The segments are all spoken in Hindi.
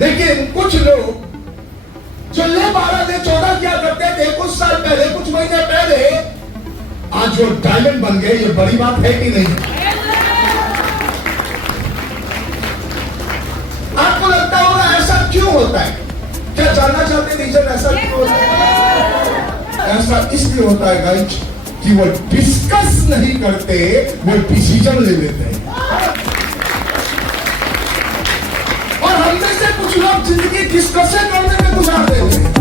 लेकिन कुछ लोग जो ले 12 ले 14 किया करते थे कुछ साल पहले, कुछ महीने पहले, आज वो डायमंड बन गए। ये बड़ी बात है कि नहीं? आपको लगता होगा ऐसा क्यों होता है? क्या जानना चाहते हैं टीचर ऐसा क्यों होता है? ऐसा इसलिए होता है गाइस कि वो डिस्कस नहीं करते, वो डिसीजन ले लेते हैं। और हम में से कुछ लोग जिंदगी डिस्कशन करने में गुजार देते हैं।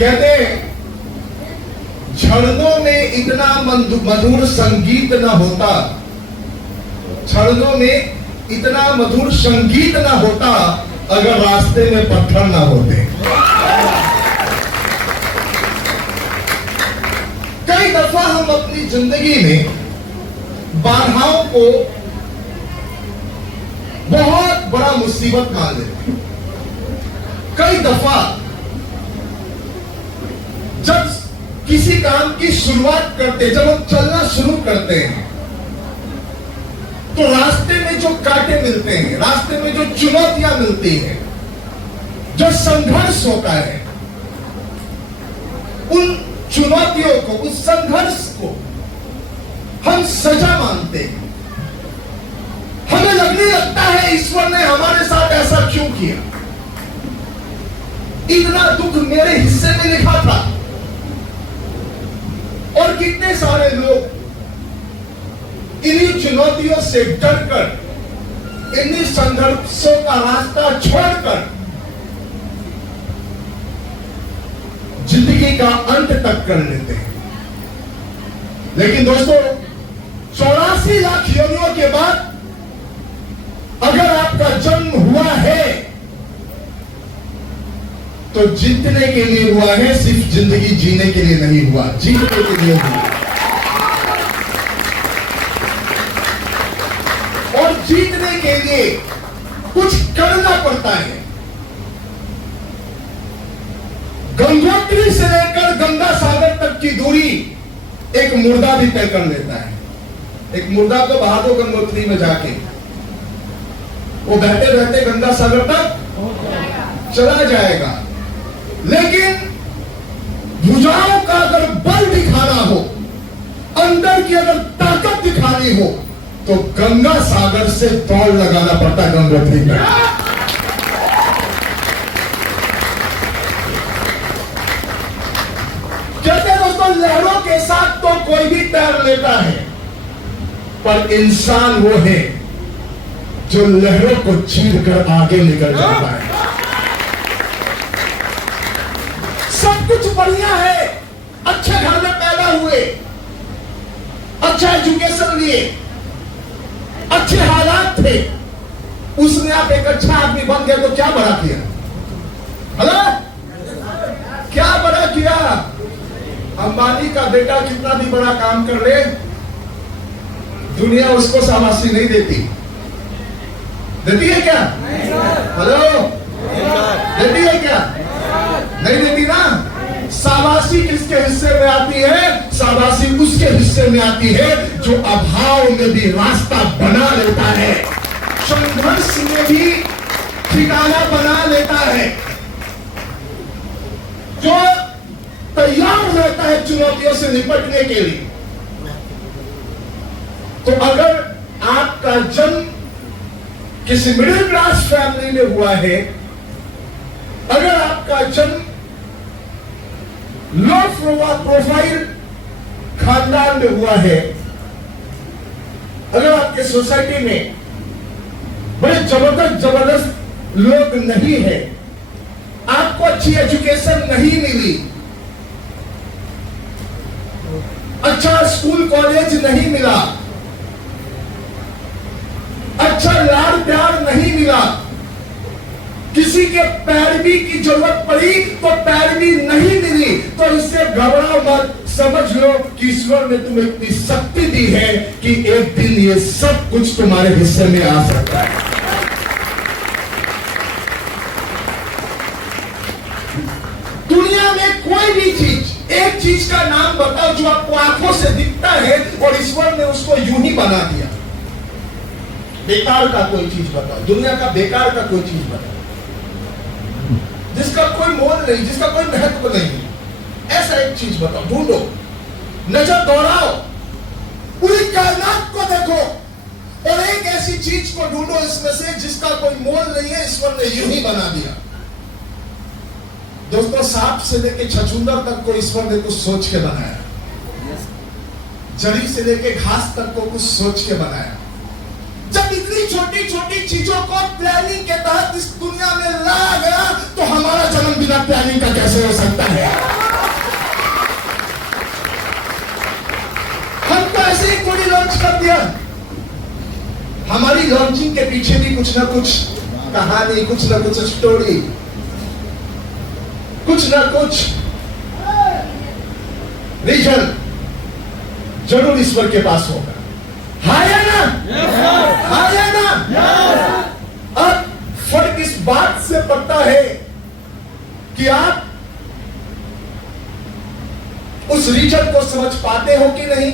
कहते झरनों में इतना मधुर संगीत न होता, झरनों में इतना मधुर संगीत न होता अगर रास्ते में पत्थर ना होते। कई दफा हम अपनी जिंदगी में बाधाओं को बहुत बड़ा मुसीबत मान लेते हैं। कई दफा जब किसी काम की शुरुआत करते, जब हम चलना शुरू करते हैं, तो रास्ते में जो कांटे मिलते हैं, रास्ते में जो चुनौतियां मिलती हैं, जो संघर्ष होता है, उन चुनौतियों को, उस संघर्ष को हम सजा मानते हैं। हमें लगने लगता है ईश्वर ने हमारे साथ ऐसा क्यों किया, इतना दुख मेरे हिस्से में लिखा था। और कितने सारे लोग इन्हीं चुनौतियों से डरकर, इन्हीं संघर्षों का रास्ता छोड़कर जिंदगी का अंत तक कर लेते हैं। लेकिन दोस्तों, 84 लाख योनियों के बाद अगर आपका जन्म हुआ है तो जीतने के लिए हुआ है, सिर्फ जिंदगी जीने के लिए नहीं हुआ, जीतने के लिए हुआ। और जीतने के लिए कुछ करना पड़ता है। गंगोत्री से लेकर गंगा सागर तक की दूरी एक मुर्दा भी तय कर लेता है। एक मुर्दा को बहा दो गंगोत्री में जाके, वो बहते बहते गंगा सागर तक चला जाएगा। लेकिन भुजाओं का अगर बल दिखाना हो, अंदर की अगर ताकत दिखानी हो, तो गंगा सागर से दौड़ लगाना पड़ता है गंगोत्री में। कहते हैं दोस्तों, लहरों के साथ तो कोई भी तैर लेता है, पर इंसान वो है जो लहरों को चीर कर आगे निकल जाता है। सब कुछ बढ़िया है, अच्छे घर में पैदा हुए, अच्छा एजुकेशन लिए, अच्छे हालात थे, उसमें आप एक अच्छा आदमी बन गए तो क्या बड़ा किया? हेलो, क्या बड़ा किया? अंबानी का बेटा कितना भी बड़ा काम कर ले, दुनिया उसको शाबाशी नहीं देती। देती है क्या? हेलो, देती है क्या? नहीं देती ना। शाबाशी किसके हिस्से में आती है? शाबाशी उसके हिस्से में आती है जो अभाव में भी रास्ता बना लेता है, संघर्ष में भी ठिकाना बना लेता है, जो तैयार रहता है चुनौतियों से निपटने के लिए। तो अगर आपका जन्म किसी मिडिल क्लास फैमिली में हुआ है, अगर आपका जन्म लो प्रोफाइल खानदान में हुआ है, अगर आपके सोसाइटी में बड़े जबरदस्त लोग नहीं है, आपको अच्छी एजुकेशन नहीं मिली, अच्छा स्कूल कॉलेज नहीं मिला, अच्छा लाड़ प्यार नहीं मिला, किसी के पैरवी की जरूरत पड़ी तो पैरवी नहीं मिली, तो इससे घबराओ मत। समझ लो कि ईश्वर ने तुम्हें इतनी शक्ति दी है कि एक दिन ये सब कुछ तुम्हारे हिस्से में आ सकता है। दुनिया में कोई भी चीज, एक चीज का नाम बताओ जो आपको आंखों से दिखता है और ईश्वर ने उसको यूं ही बना दिया। बेकार का कोई चीज बताओ, दुनिया का बेकार का कोई चीज बताओ, जिसका कोई मोल नहीं, जिसका कोई महत्व नहीं, ऐसा एक चीज बताओ, ढूंढो, नजर दौड़ाओ, पूरी कायनात को देखो और एक ऐसी चीज को ढूंढो इसमें से जिसका कोई मोल नहीं है, ईश्वर ने यूं ही बना दिया। दोस्तों, सांप से लेके छछूंदर तक को ईश्वर ने कुछ सोच के बनाया, जड़ी से लेके घास तक को कुछ सोच के बनाया। जब इतनी छोटी छोटी चीजों को प्लानिंग के तहत इस दुनिया में लाया गया, तो हमारा जन्म बिना प्लानिंग का कैसे हो सकता है? हम तो ऐसे ही पूरी लॉन्च कर दिया। हमारी लॉन्चिंग के पीछे भी कुछ ना कुछ कहानी, कुछ ना कुछ स्टोरी, कुछ ना कुछ रीजन जरूर ईश्वर के पास होगा। हाँ या ना? हाँ या ना? अब फर्क इस बात से पड़ता है कि आप उस रीजन को समझ पाते हो कि नहीं,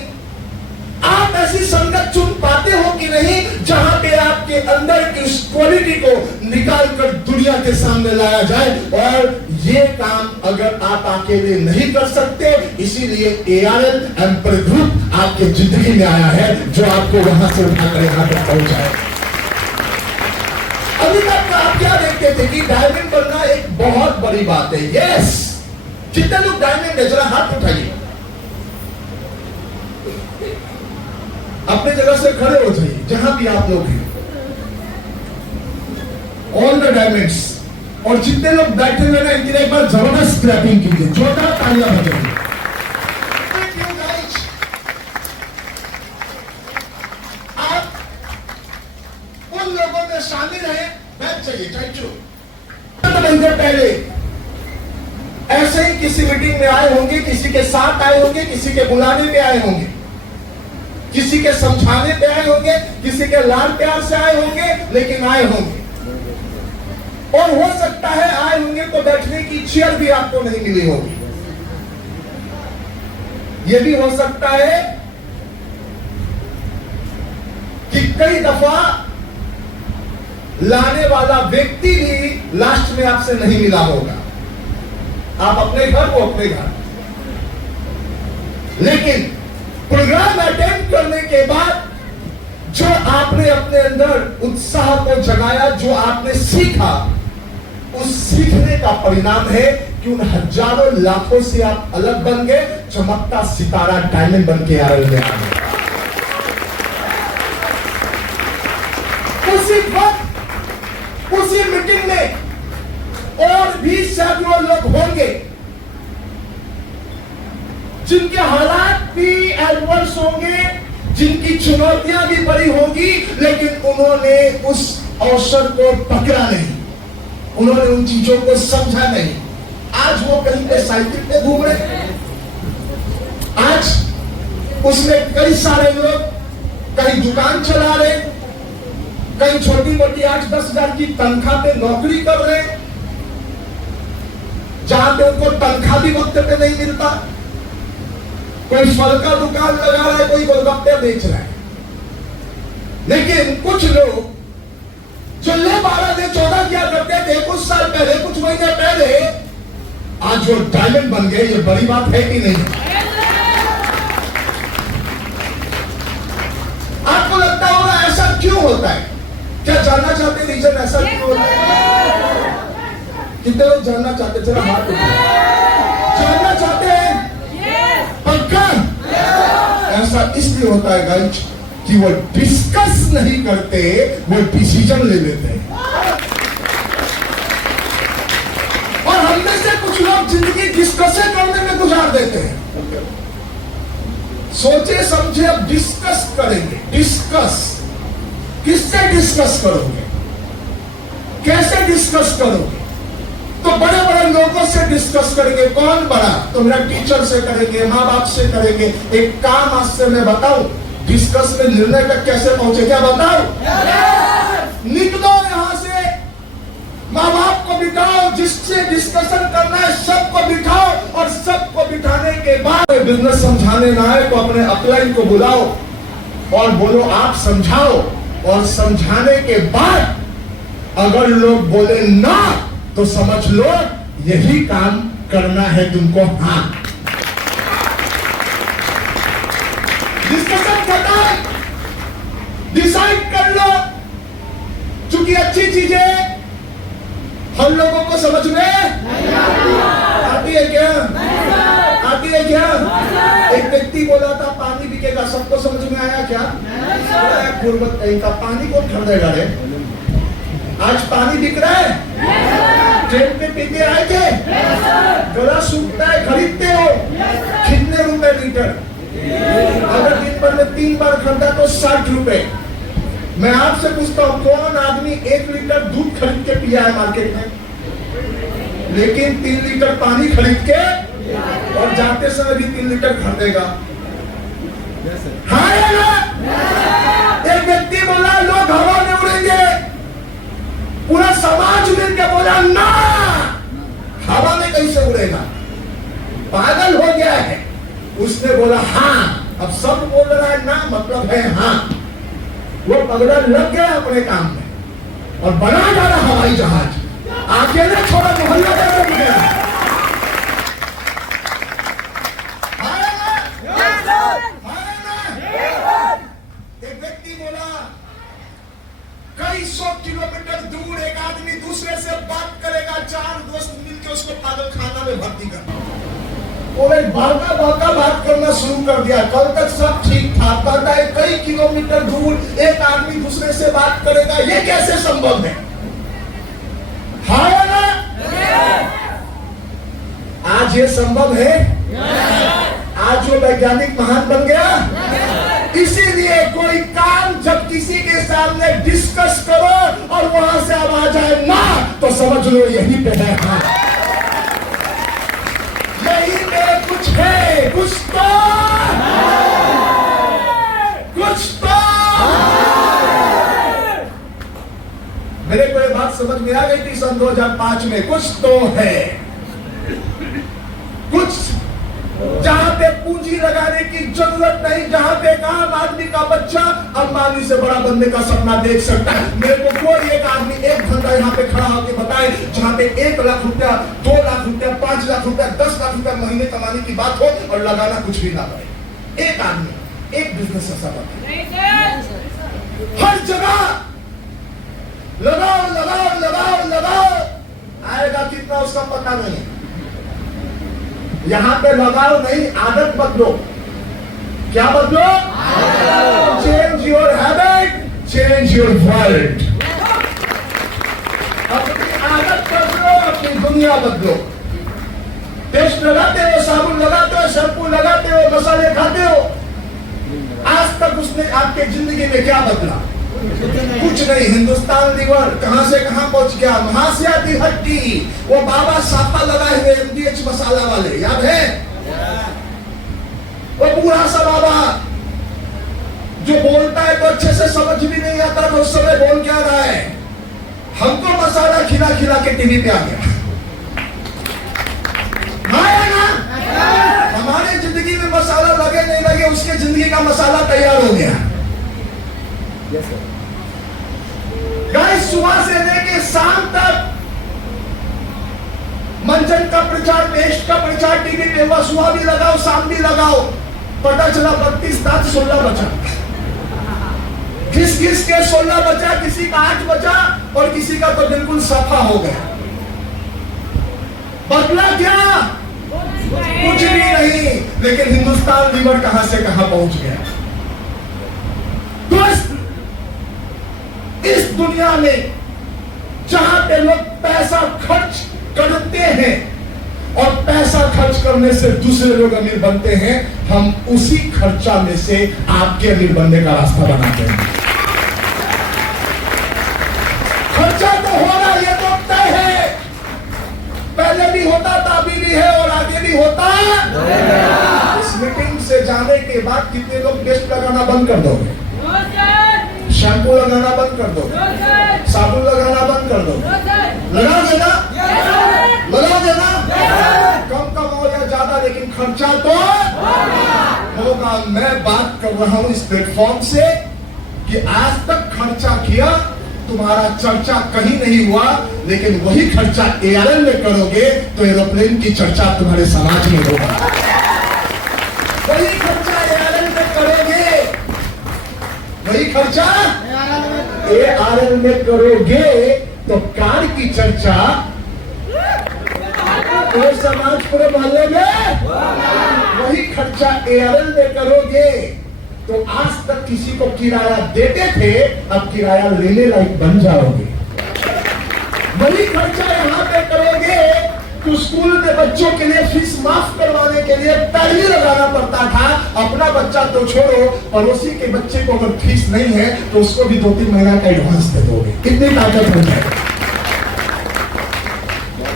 आप ऐसी संगत चुन पाते हो कि नहीं जहां पे आपके अंदर की उस क्वालिटी को निकाल कर दुनिया के सामने लाया जाए। और ये काम अगर आप अकेले नहीं कर सकते, इसीलिए ARL एम्पर ग्रुप आपके जिंदगी में आया है, जो आपको वहां से उठाकर यहां तक पहुंचाए। अभी तक आप क्या देखते थे कि डायमंड बनना एक बहुत बड़ी बात है। यस, जितने लोग डायमंड है जरा हाथ उठाइए, अपने जगह से खड़े हो जाइए जहां भी आप लोग हैं। ऑल द डायमंड्स, और जितने लोग बैठे हुए ना, इनके लिए एक बार जबरदस्त क्लैपिंग कीजिए, जोरदार तालियां बजाइए। आप उन लोगों में शामिल हैं, बैठ जाइए। Thank you. महीने पहले ऐसे ही किसी मीटिंग में आए होंगे, किसी के साथ आए होंगे, किसी के बुलाने पे आए होंगे, किसी के समझाने पे आए होंगे, किसी के लाड प्यार से आए होंगे, लेकिन आए होंगे। और हो सकता है आए होंगे तो बैठने की चेयर भी आपको नहीं मिली होगी। यह भी हो सकता है कि कई दफा लाने वाला व्यक्ति भी लास्ट में आपसे नहीं मिला होगा। आप अपने घर को अपने घर, लेकिन प्रोग्राम अटेंड करने के बाद जो आपने अपने अंदर उत्साह को जगाया, जो आपने सीखा, उस सीखने का परिणाम है कि उन हजारों लाखों से आप अलग बन गए, चमकता सितारा डायमंड बन के आ रहे हैं। उसी वक्त उसी मीटिंग में और भी सैकड़ों लोग होंगे जिनके हालात भी एडवर्स होंगे, जिनकी चुनौतियां भी बड़ी होगी, लेकिन उन्होंने उस अवसर को पकड़ा नहीं, उन्होंने उन चीजों को समझा नहीं। आज वो कहीं पे साइकिल पे घूम रहे, आज उसमें कई सारे लोग कहीं दुकान चला रहे, कहीं छोटी मोटी 8-10 हजार की तनख्वाह पे नौकरी कर रहे, जहां पे उनको तनख्वाह भी वक्त पे नहीं मिलता। कोई फल का दुकान लगा रहा है, कोई गोलगप्पे बेच रहा है। लेकिन कुछ लोग जो ले 12 ने 14 किया करते थे कुछ साल पहले, कुछ महीने पहले, आज वो डायमंड बन गए। ये बड़ी बात है कि नहीं? आपको लगता होगा ऐसा क्यों होता है? क्या जानना चाहते हैं रीजन ऐसा क्यों होता है? कितने लोग जानना चाहते? जरा हाथ उठाओ। जानना चाहते हैं? पक्का? ऐसा इसलिए होता है गाइस कि वो डिस्कस नहीं करते, वो डिसीजन ले लेते हैं। और हम में से कुछ लोग जिंदगी डिस्कस करने में गुजार देते हैं। सोचे समझे अब डिस्कस करेंगे। डिस्कस किससे डिस्कस करोगे, कैसे डिस्कस करोगे? तो बड़े बड़े लोगों से डिस्कस करेंगे। कौन बड़ा? तो मेरा टीचर से करेंगे, माँ बाप से करेंगे। एक काम आज से मैं बताऊं, डिस्कस में निर्णय तक कैसे पहुंचे, क्या बताओ? निकलो यहां से, माँ बाप को बिठाओ, जिससे डिस्कशन करना है सबको बिठाओ, और सबको बिठाने के बाद बिजनेस समझाने ना आए तो अपने अपलाइन को बुलाओ और बोलो आप समझाओ, और समझाने के बाद अगर लोग बोले ना तो समझ लो यही काम करना है तुमको। हाँ, डिस्कशन खत्म, डिसाइड कर लो। चूंकि अच्छी चीजें हम लोगों को समझ में आती है क्या? आती है क्या? एक व्यक्ति बोला था पानी बिकेगा, सबको समझ में आया क्या? गुर्बत कहीं का पानी कौन खरीदेगा रे? आज पानी बिक रहा है, ट्रेन पे पीते आए थे, गला सूखता है, खरीदते हो कितने रुपए लीटर? अगर दिन भर में 3 बार खरीदा तो 60 रुपए। मैं आपसे पूछता हूं कौन आदमी 1 लीटर दूध खरीद के पिया है मार्केट में, लेकिन 3 लीटर पानी खरीद के और जाते समय भी 3 लीटर खरीदेगा? हाँ या ना? एक व्यक्ति बोला लोग हवा में उड़ेंगे, पूरा समाज मिलकर बोला ना, हवा में कैसे उड़ेगा, पागल हो गया है। उसने बोला हाँ, अब सब बोल रहा है ना मतलब है हाँ। वो पगड़ा लग गया अपने काम में और बना डाला हवाई जहाज, अकेले छोड़ा मोहल्ला कैसे गया। एक व्यक्ति बोला कई 100 किलोमीटर दूर एक आदमी दूसरे से बात करेगा, 4 दोस्त मिलकर उसको पागल खाना में भर्ती कर। बोले भागा भागा बात करना शुरू कर दिया। कल तक सब ठीक था, पता है कई किलोमीटर दूर एक आदमी दूसरे से बात करेगा, ये कैसे संभव है? हाँ या ना? आज ये संभव है? आज जो वैज्ञानिक महान बन गया। इसीलिए कोई काम जब किसी के सामने डिस्कस करो और वहां से आवाज आए ना तो समझ लो यही पे है हाँ, यही पे कुछ है, कुछ तो मेरे को ये बात समझ में आ गई थी सन 2005 में। कुछ तो है, कुछ जहां पे पूंजी लगाने की जरूरत नहीं, जहां पे एक आम आदमी का बच्चा अंबानी से बड़ा बनने का सपना देख सकता है। मेरे को कोई एक आदमी एक घंटा यहाँ पे खड़ा होकर बताए जहां पे 1 लाख रुपया, 2 लाख रुपया, 5 लाख रुपया, 10 लाख रुपया महीने कमाने की बात हो और लगाना कुछ भी ना पड़े। एक आदमी, एक बिजनेस ऐसा बताए। हर जगह लगाओ लगाओ लगाओ लगाओ, आएगा कितना उसका पता नहीं। यहां पे लगाओ नहीं, आदत बदलो। क्या बदलो? Change your habit, change your world. अपनी आदत बदलो, अपनी दुनिया बदलो। पेस्ट लगाते हो, साबुन लगाते हो, शैम्पू लगाते हो, मसाले खाते हो, आज तक उसने आपके जिंदगी में क्या बदला? कुछ नहीं। हिंदुस्तान लीवर कहां से कहां पहुंच गया। महासिया दी हड्डी, वो बाबा साफा लगाए हुए MDH मसाला वाले, याद है? वो पूरा सा बाबा जो बोलता है तो अच्छे से समझ भी नहीं आता तो उस समय बोल क्या रहा है। हमको मसाला खिला खिला के टीवी पे आ गया। ना हमारे जिंदगी में मसाला लगे नहीं लगे, उसके जिंदगी का मसाला तैयार हो गया। गाइस, सुबह से लेके शाम तक मंचन का प्रचार, पेस्ट का प्रचार टीवी पे हुआ। सुबह भी लगाओ, शाम भी लगाओ, पता चला 32 दांत 16 बचा। घिस घिस के 16 बचा, किसी का 8 बचा और किसी का तो बिल्कुल सफा हो गया। बदला क्या? कुछ भी नहीं। लेकिन हिंदुस्तान लीवर कहां से कहां पहुंच गया। दोस्त, इस दुनिया में जहां पे लोग पैसा खर्च करते हैं और पैसा खर्च करने से दूसरे लोग अमीर बनते हैं, हम उसी खर्चा में से आपके अमीर बनने का रास्ता बनाते हैं। खर्चा तो होना ये तो तय है, पहले भी होता था, अभी भी है और आगे भी होता है। इस मीटिंग से जाने के बाद कितने लोग पेस्ट लगाना बंद कर दोगे, शैम्पू लगाना बंद कर दो, साबुन लगाना बंद कर दो, लगा देना, लगा देना, कम कम हो या ज्यादा, लेकिन खर्चा तो होगा। मैं बात कर रहा हूं इस प्लेटफॉर्म से कि आज तक खर्चा किया, तुम्हारा चर्चा कहीं नहीं हुआ, लेकिन वही खर्चा एयरलाइन में करोगे तो एरोप्लेन की चर्चा तुम्हारे समाज में होगा। वही खर्चा एयरलाइन में करोगे, वही खर्चा एयरलाइन में करोगे तो कार की चर्चा पूरे समाज, पूरे मोहल्ले में। वही खर्चा एयरलाइन में करोगे तो आज तक किसी को किराया देते थे, अब किराया लेने लायक बन जाओगे। वही खर्चा यहां पे करोगे तो स्कूल में बच्चों के लिए फीस माफ करवाने के लिए पैरवी लगाना पड़ता था। अपना बच्चा तो छोड़ो, पड़ोसी के बच्चे को अगर फीस नहीं है तो उसको भी 2-3 महीना का एडवांस दे दोगे। कितनी ताकत हो जाए।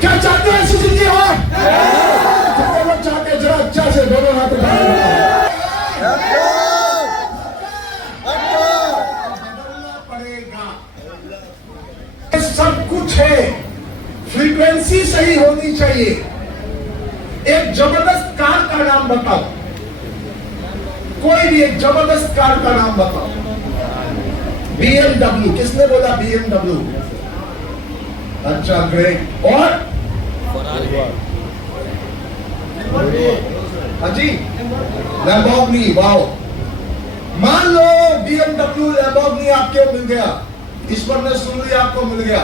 क्या चाहते हैं जिंदगी हो? जितने लोग चाहते हैं जरा अच्छा से दोनों हाथ उठाओ। सब कुछ है, फ्रीक्वेंसी सही होनी चाहिए। एक जबरदस्त कार का नाम बताओ, कोई भी एक जबरदस्त कार का नाम बताओ। BMW, किसने बोला BMW? अच्छा, ग्रेट। और हाजी लैम्बोर्गिनी, वाओ। मान लो BMW लैम्बोर्गिनी आपको मिल गया, ईश्वर ने सुन लिया, आपको मिल गया।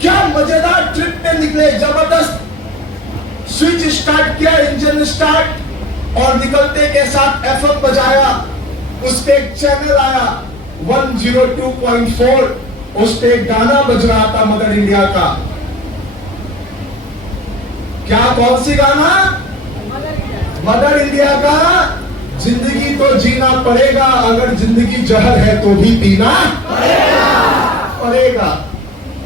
क्या मजेदार ट्रिप पे निकले, जबरदस्त। स्विच स्टार्ट किया, इंजन स्टार्ट, और निकलते के साथ FM बजाया। उस पे एक चैनल आया 102.4, उस पे एक गाना बज रहा था मदर इंडिया का। क्या, कौन सी गाना? मदर इंडिया का जिंदगी तो जीना पड़ेगा, अगर जिंदगी जहर है तो भी पीना पड़ेगा।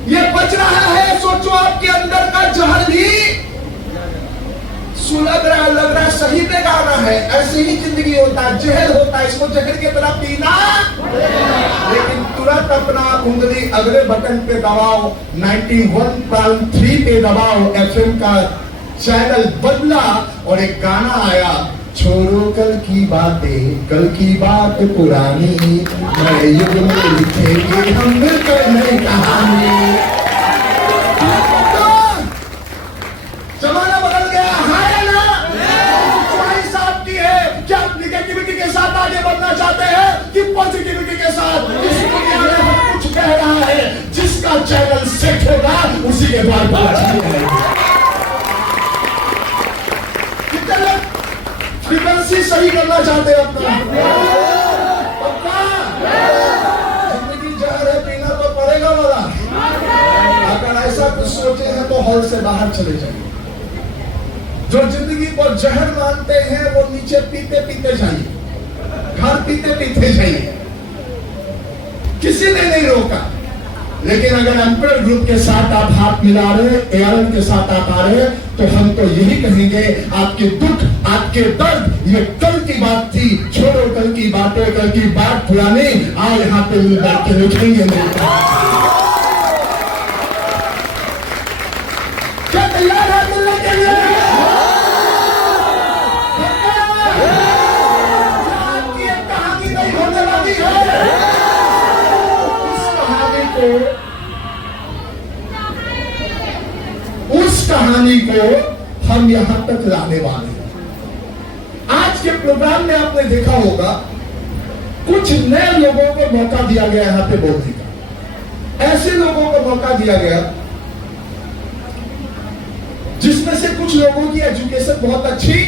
ये बच रहा है, सोचो आपके अंदर का जहर भी सुलग रहा, लग रहा है सही में गाना है। ऐसे ही जिंदगी होता है, जहर होता है, इसको जहर की तरह पीना। लेकिन तुरंत अपना उंगली अगले बटन पे दबाओ, 91.3 पे दबाओ, FM का चैनल बदला और एक गाना आया, छोड़ो कल की बातें, कल की बात पुरानी, नए युग में लिखेंगे हम मिलकर नई कहानी। जमाना बदल गया है ना? चॉइस आपकी है। क्या आप निगेटिविटी के साथ आगे बढ़ना चाहते हैं कि पॉजिटिविटी के साथ? इस दुनिया में हम कुछ कह रहा है, जिसका चैनल सेट होगा उसी के द्वार पर फ्रीक्वेंसी सही करना चाहते हैं अपना। पक्का? जिंदगी जहर है, पीना तो पड़ेगा वाला। अगर ऐसा कुछ सोचे हैं तो हॉल से बाहर चले जाइए। जो जिंदगी को जहर मानते हैं वो नीचे पीते पीते जाइए, घर पीते पीते जाइए, किसी ने नहीं रोका। लेकिन अगर एम्परर ग्रुप के साथ आप हाथ मिला रहे, एयरलाइन के साथ आप आ रहे, तो हम तो यही कहेंगे, आपके दुख, आपके दर्द ये कल की बात थी, छोड़ो कल की बातें, कल की बात पुरानी, आओ यहाँ पे मिल बैठ के लिखेंगे। क्या तैयार है मिलने के लिए? आपकी एक कहानी नहीं होने वाली है। उस कहानी को हम यहां तक लाने वाले हैं। आज के प्रोग्राम में आपने देखा होगा, कुछ नए लोगों को मौका दिया गया यहां पे बोलने का। ऐसे लोगों को मौका दिया गया जिसमें से कुछ लोगों की एजुकेशन बहुत अच्छी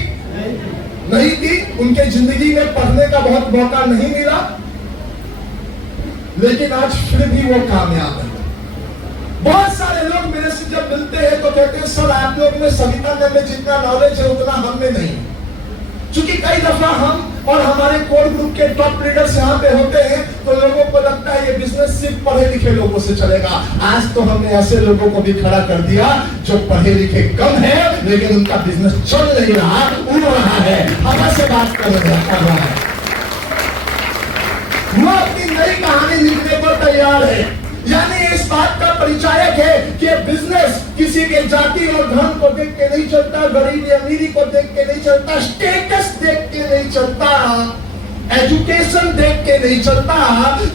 नहीं थी, उनके जिंदगी में पढ़ने का बहुत मौका नहीं मिला, लेकिन आज फिर भी वो कामयाब है। बहुत सारे लोग मेरे से जब मिलते हैं तो कहते हैं सर आप लोग में सविता मैम में जितना नॉलेज है उतना हम में नहीं। क्योंकि कई दफा हम और हमारे कोर ग्रुप के टॉप लीडर्स यहाँ पे होते हैं तो लोगों को लगता है ये बिजनेस सिर्फ पढ़े लिखे लोगों से चलेगा। आज तो हमने ऐसे लोगों को भी खड़ा कर दिया जो पढ़े लिखे कम है लेकिन उनका बिजनेस चल नहीं रहा, उड़ रहा है, हवा से बात कर रहा है। वो अपनी नई कहानी लिखने पर तैयार है। यानी इस बात का परिचायक है कि बिजनेस किसी के जाति और धर्म को देख के नहीं चलता, गरीबी अमीरी को देख के नहीं चलता, स्टेटस देख के नहीं चलता, एजुकेशन देख के नहीं चलता।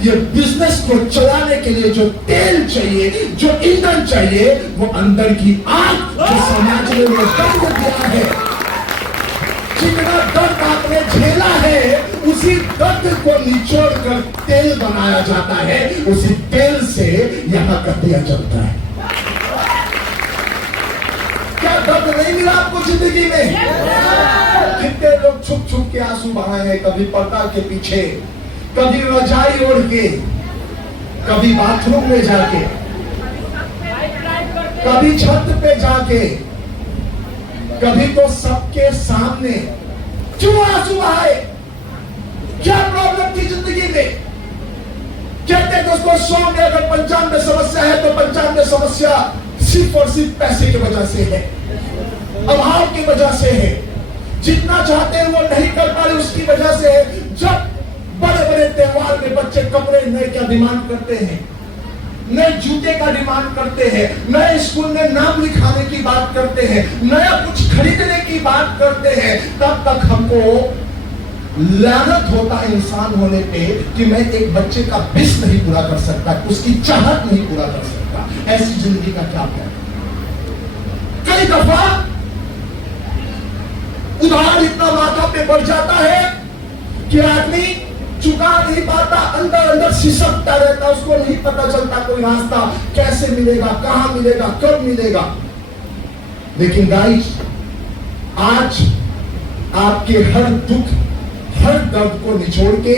ये बिजनेस को चलाने के लिए जो तेल चाहिए, जो ईंधन चाहिए, वो अंदर की आग जो समाज में वो दर्द दिया है, जितना दर्द आपने झेला है उसी दर्द को निचोड़ कर तेल बनाया जाता है, उसी तेल से यहाँ का दिया चलता है। क्या दर्द नहीं मिला आपको जिंदगी में? कितने लोग छुप छुप के आंसू बहाए हैं, कभी पर्दा के पीछे, कभी रजाई ओढ़ के, कभी बाथरूम में जाके, कभी छत पे जाके, कभी तो सबके सामने। क्यों आंसू बहाए? क्या प्रॉब्लम थी जिंदगी में? कहते दोस्तों 100 में अगर 95 समस्या है तो 95 समस्या सिर्फ और सिर्फ पैसे की वजह से है, अभाव की वजह से है, जितना चाहते हैं वो नहीं कर पा रहे उसकी वजह से है। जब बड़े बड़े त्योहार में बच्चे कपड़े नए का डिमांड करते हैं, नए जूते का डिमांड करते हैं, नए स्कूल में नाम लिखाने की बात करते हैं, नया कुछ खरीदने की बात करते हैं, तब तक हमको लानत होता है इंसान होने पे कि मैं एक बच्चे का विश नहीं पूरा कर सकता, उसकी चाहत नहीं पूरा कर सकता। ऐसी जिंदगी का क्या है? कई दफा उधार इतना माथा पे बढ़ जाता है कि आदमी चुका नहीं पाता, अंदर अंदर सिसकता रहता, उसको नहीं पता चलता कोई रास्ता कैसे मिलेगा, कहां मिलेगा, कब मिलेगा। लेकिन गाइस, आज आपके हर दुख, हर दर्द को निचोड़ के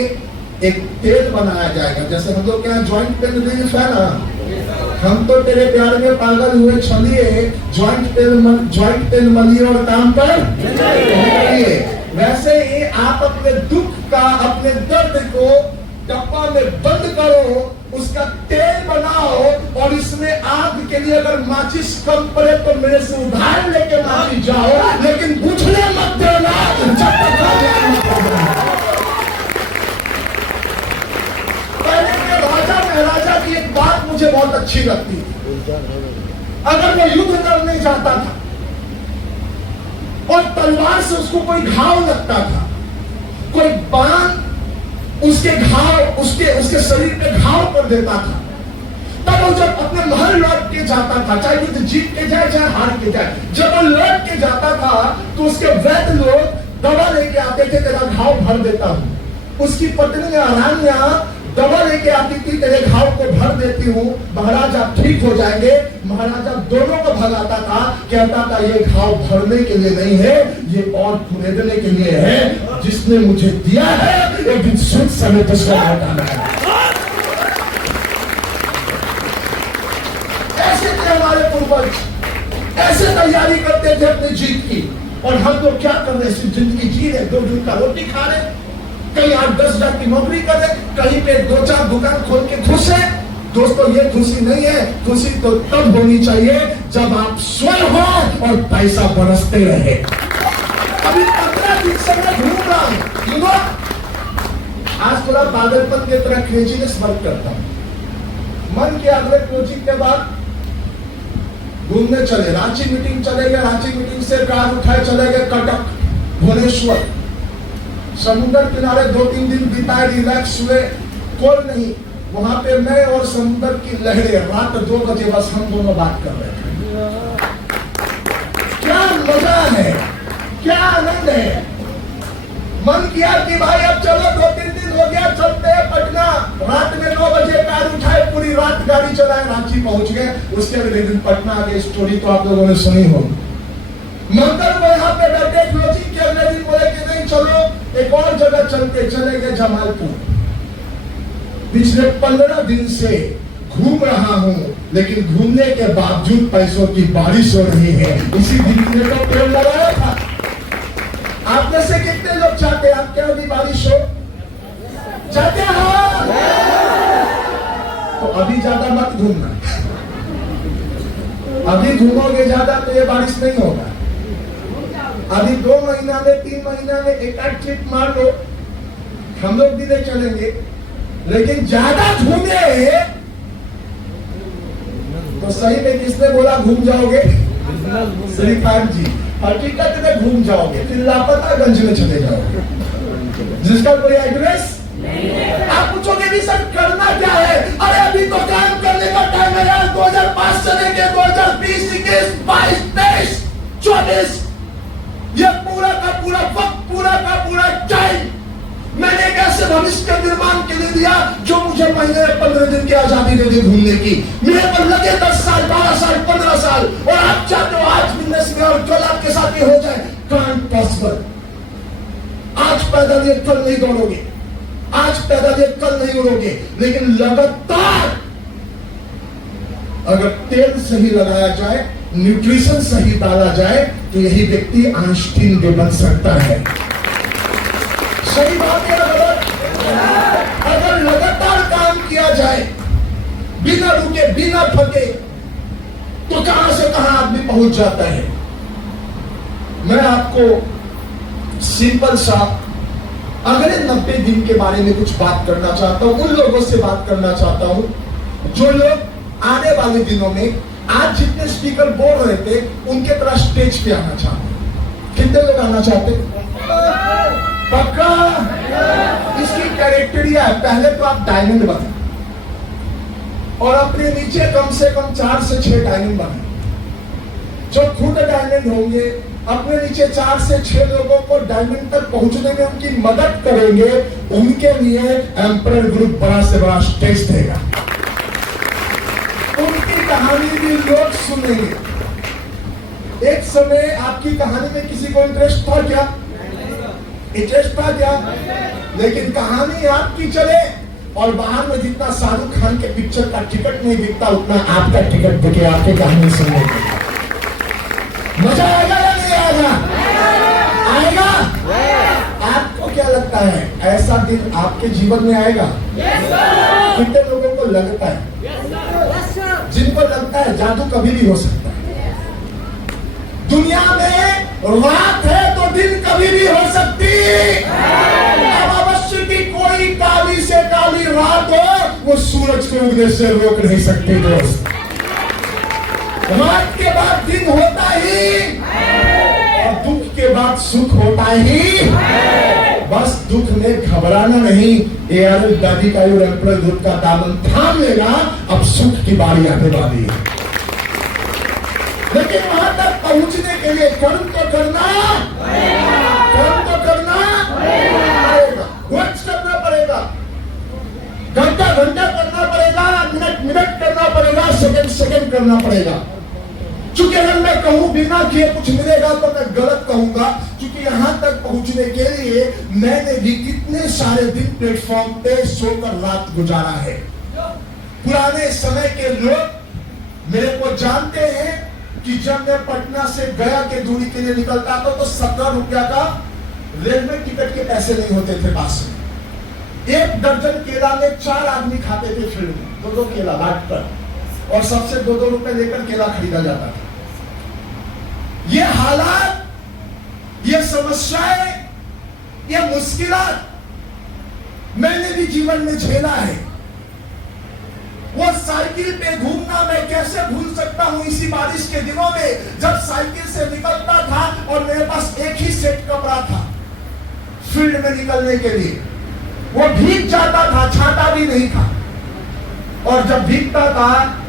एक तेल बनाया जाएगा। जैसे हम लोग क्या ज्वाइंट पेन रिलीफ है ना, हम तो तेरे प्यार में पागल हुए छलिए, ज्वाइंट पेन मलिए और काम पर निकलिए। वैसे ही आप अपने दुख का, अपने दर्द को डब्बा में बंद करो, उसका तेल बनाओ और इसमें आग के लिए अगर माचिस कम पड़े तो मेरे से उधार लेके माचिस जाओ, लेकिन बुझने मत देना जब तक पहले के राजा महाराजा की एक बात मुझे बहुत अच्छी लगती थी। अगर वो युद्ध करने जाता था और तलवार से उसको कोई घाव लगता था, कोई बाण उसके घाव, उसके शरीर पे घाव कर देता था, तब वो जब अपने महल लौट के जाता था, चाहे युद्ध जीत के जाए चाहे हार के जाए, जब वो लौट के जाता था तो उसके वैद्य लोग दवा लेके आते थे, तेरा घाव भर देता हूं। उसकी पत्नी रानियां दवा लेके आती थी, तेरे घाव को भर देती हूँ, महाराज आप ठीक हो जाएंगे। महाराजा दोनों को भगाता था, कहता था ये घाव भरने के लिए नहीं है, ये और कुरेदने के लिए है। जिसने मुझे दिया है एक दिन शुद्ध समय दूसरा लौटाना है। ऐसे थे हमारे पूर्वज, ऐसे तैयारी करते थे अपनी जीत की। और हम लोग क्या कर रहे, सिर्फ जिंदगी जी रहे, 2 दिन का रोटी खा रहे, कहीं 8-10 हजार की नौकरी करे, कहीं पे 2-4 दुकान खोल के खुश है। दोस्तों ये खुशी नहीं है, खुशी तो तब होनी चाहिए जब आप स्वयं हो और पैसा बरसते रहे। अभी 15 दिन से मैं घूम रहा हूं, आज थोड़ा पागलपन की तरह क्रेजीनेस वर्क करता हूं। मन के अगले कोचिंग के बाद घूमने चले, रांची मीटिंग चले गए, रांची मीटिंग से कार उठाए चले गए कटक, भुवनेश्वर, समुद्र किनारे 2-3 दिन बिताए, रिलैक्स हुए, कोई नहीं। वहां पे मैं और समुद्र की लहरें, रात 2 बजे बस हम दोनों बात कर रहे थे। क्या मजा है, क्या आनंद है। मन किया कि भाई अब चलो, 2-3 दिन हो गया, चलते हैं पटना। रात में 9 बजे कार उठाए, पूरी रात गाड़ी चलाए, रांची पहुंच गए। उसके अगले दिन पटना आ गए। स्टोरी तो आप लोगों ने सुनी होगी। मंदिर में यहाँ पे बैठे, क्लोजिंग के अगले दिन बोले कि नहीं चलो एक और जगह चलते, चले गए जमालपुर। पिछले 15 दिन से घूम रहा हूं, लेकिन घूमने के बावजूद पैसों की बारिश हो रही है। इसी दिन ने तो पेड़ लगाया था। आप में से कितने लोग चाहते हैं आपके यहाँ भी बारिश हो? चाहते हो? तो अभी ज्यादा मत घूमना। अभी घूमोगे ज्यादा तो ये बारिश नहीं होगा। अभी 2 महीना में 3 महीना में एक आध ट्रिप मार लो, हम लोग भी नहीं चलेंगे। लेकिन ज्यादा घूमे तो सही में किसने बोला घूम जाओगे? श्रीकांत जी। हकीकत में घूम जाओगे, फिर लापतागंज में चले जाओगे, जिसका कोई एड्रेस नहीं। आप पूछोगे भी सर करना क्या है? अरे अभी तो काम करने का टाइम है यार। 2005 से लेके 2020, 21, 22, 23, 24 ये पूरा का पूरा वक्त, पूरा का पूरा टाइम मैंने एक ऐसे भविष्य के निर्माण के लिए दिया जो मुझे महीने में 15 दिन की आजादी दे दी घूमने की। मेरे पर लगे 10 साल, 12 साल, 15 साल, और आप चाहते हो आज बिजनेस में और कल आपके साथ ये हो जाए। Can't possible. आज पैदा लिए कल नहीं दौड़ोगे, आज पैदा लिए कल नहीं उड़ोगे, लेकिन लगातार अगर तेल सही लगाया जाए, न्यूट्रिशन सही डाला जाए, तो यही व्यक्ति आइंस्टीन भी बन सकता है। सही बात है। अगर लगातार काम किया जाए, बिना रुके, बिना थके, तो कहां से कहां आदमी पहुंच जाता है। मैं आपको सिंपल सा अगले 90 दिन के बारे में कुछ बात करना चाहता हूं। उन लोगों से बात करना चाहता हूं जो लोग आने वाले दिनों में आज जितने स्पीकर बोल रहे थे उनके तरह स्टेज पे आना चाहते हैं। कितने लोग आना चाहते हैं? पक्का? इसकी कैरेक्टरिया है, पहले तो आप डायमंड बने और अपने नीचे कम से कम 4 से 6 डायमंड बने। जो खुद डायमंड होंगे अपने नीचे 4 से 6 लोगों को डायमंड तक पहुंचने में उनकी मदद करेंगे। उनके लिए एम्परर ग्रुप बड़ा से बड़ा स्टेज देगा। उनकी कहानी भी लोग सुनेंगे। एक समय आपकी कहानी में किसी को इंटरेस्ट था क्या? इंटरेस्ट था क्या? लेकिन कहानी आपकी चले और बाहर में जितना शाहरुख खान के पिक्चर का टिकट नहीं बिकता, उतना आपका टिकट बिके आपकी कहानी सुनने का। मजा आएगा या नहीं आएगा? आएगा। आपको क्या लगता है ऐसा दिन आपके जीवन में आएगा? कितने लोगों को लगता है? जिनको लगता है जादू कभी भी हो सकता है। दुनिया में रात है तो दिन कभी भी हो सकती। अब अवश्य की कोई काली से काली रात हो, वो सूरज को उगने से रोक नहीं सकती दोस्त। रात के बाद दिन होता ही और दुख के बाद सुख होता ही। बस दुख में घबराना नहीं। एआरएल दादी का एम्परर ग्रुप का दामन थाम लेगा। अब सुख की बारी आने वाली है, लेकिन वहां तक पहुंचने के लिए कर्म तो करना, कर्म तो करना पड़ेगा, वर्ष करना पड़ेगा, घंटा घंटा करना पड़ेगा, मिनट मिनट करना पड़ेगा, सेकंड सेकंड करना पड़ेगा। चूंकि अगर मैं कहूं बिना किए कुछ मिलेगा तो मैं गलत कहूंगा, क्योंकि यहां तक पहुंचने के लिए मैंने भी कितने सारे दिन प्लेटफॉर्म पे सोकर रात गुजारा है। पुराने समय के लोग मेरे को जानते हैं कि जब मैं पटना से गया के दूरी के लिए निकलता था तो 17 रुपया का रेलवे टिकट के पैसे नहीं होते थे पास में। 1 दर्जन केला में 4 आदमी खाते थे फील्ड में, 2-2 केला बांट कर, और सबसे 2-2 रुपए लेकर केला खरीदा जाता था। ये हालात, ये समस्याएं, ये मुश्किलात मैंने भी जीवन में झेला है। वो साइकिल पे घूमना मैं कैसे भूल सकता हूं इसी बारिश के दिनों में, जब साइकिल से निकलता था और मेरे पास एक ही सेट कपड़ा था फील्ड में निकलने के लिए। वो भीग जाता था, छाता भी नहीं था, और जब भीगता था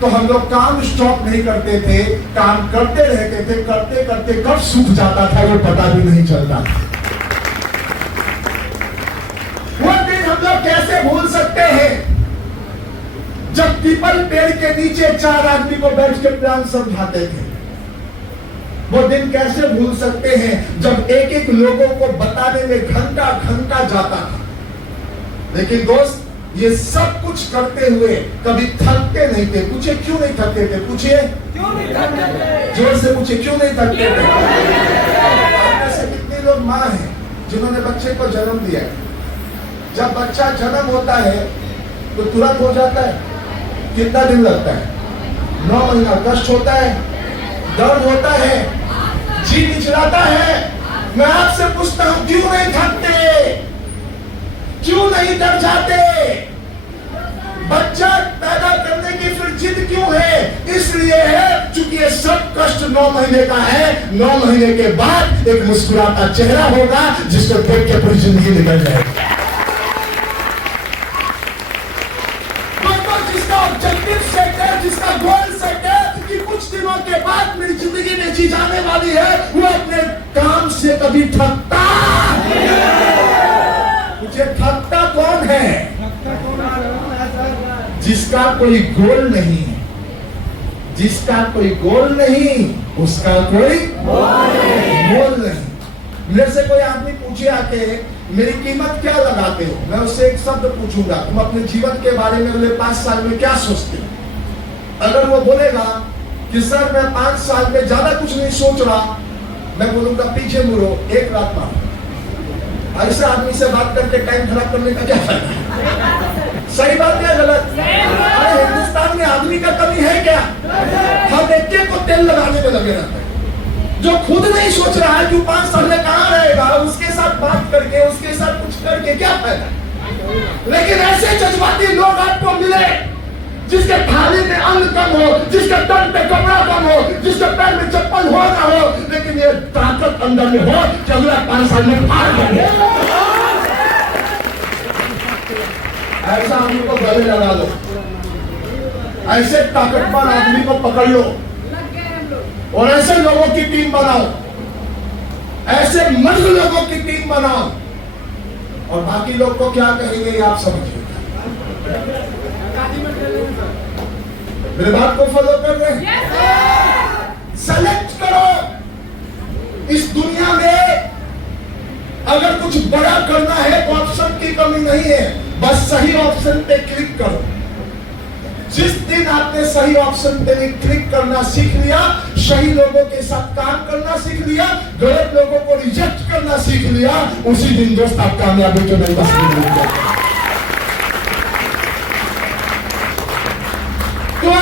तो हम लोग काम स्टॉप नहीं करते थे, काम करते रहते थे। करते करते कब सूख जाता था वो पता भी नहीं चलता था। वो दिन हम लोग कैसे भूल सकते हैं जब पीपल पेड़ के नीचे 4 आदमी को बैठ के प्लान समझाते थे। वो दिन कैसे भूल सकते हैं जब एक एक लोगों को बताने में घंटा घंटा जाता था। लेकिन दोस्त, ये सब कुछ करते हुए कभी थकते नहीं थे। पूछे क्यों नहीं थकते थे? पूछिए क्यों नहीं थकते थे? जोर से पूछे क्यों नहीं थकते थे? आप में से कितने लोग माँ हैं जिन्होंने बच्चे को जन्म दिया है? जब बच्चा जन्म होता है तो तुरंत हो जाता है? कितना दिन लगता है? 9 महीना। कष्ट होता है, दर्द होता है, जी मिचलाता है। मैं आपसे पूछता हूं क्यों नहीं थकते? क्यों नहीं डर जाते? बच्चा पैदा करने की फिर जिद क्यों है? इसलिए है क्योंकि ये सब कष्ट 9 महीने का है। 9 महीने के बाद एक मुस्कुराता चेहरा होगा जिसको देख के पूरी जिंदगी निकल जाएगी। जिसका ऑब्जेक्टिव सेट है, जिसका गोल सेट है कि कुछ दिनों के बाद मेरी जिंदगी में जी जाने वाली है, वो अपने काम से कभी थकता मुझे थकता कौन है? जिसका कोई गोल नहीं है। जिसका कोई गोल नहीं, उसका कोई गोल नहीं। मेरे से कोई आदमी पूछे आके मेरी कीमत क्या लगाते हो, मैं उससे एक शब्द पूछूंगा, तुम अपने जीवन के बारे में अगले 5 साल में क्या सोचते हो? अगर वो बोलेगा कि सर मैं 5 साल में ज्यादा कुछ नहीं सोच रहा, मैं बोलूंगा पीछे मुड़ो, एक रात मारो। ऐसे आदमी से बात करके टाइम खराब करने का क्या फायदा? सही बात है गलत? अरे हिंदुस्तान में आदमी का कमी है क्या? हम एक को तेल लगाने में लगे रहते हैं। जो खुद नहीं सोच रहा है कि 5 साल में कहां रहेगा, उसके साथ बात करके, उसके साथ कुछ करके क्या फायदा? लेकिन ऐसे जज्बाती लोग आपको मिले जिसके थाली में अन्न कम हो, जिसके तन पे कपड़ा कम हो, जिसके पैर में चप्पल हो ना हो, लेकिन ये ताकत अंदर में हो कि अगला 5 साल में फाड़ देंगे। ऐसा आदमी को गले लगा लो, ऐसे ताकतवर आदमी को पकड़ लो और ऐसे लोगों की टीम बनाओ, ऐसे मर्द लोगों की टीम बनाओ, और बाकी लोग को क्या कहेंगे आप समझिए। मेरे बात को फॉलो कर रहे हैं? सेलेक्ट करो। इस दुनिया में अगर कुछ बड़ा करना है तो ऑप्शन की कमी नहीं है, बस सही ऑप्शन पे क्लिक करो। जिस दिन आपने सही ऑप्शन पे क्लिक करना सीख लिया, सही लोगों के साथ काम करना सीख लिया, गलत लोगों को रिजेक्ट करना सीख लिया, उसी दिन दोस्त आप कामयाबी के नई बस्ती मिल गए। तो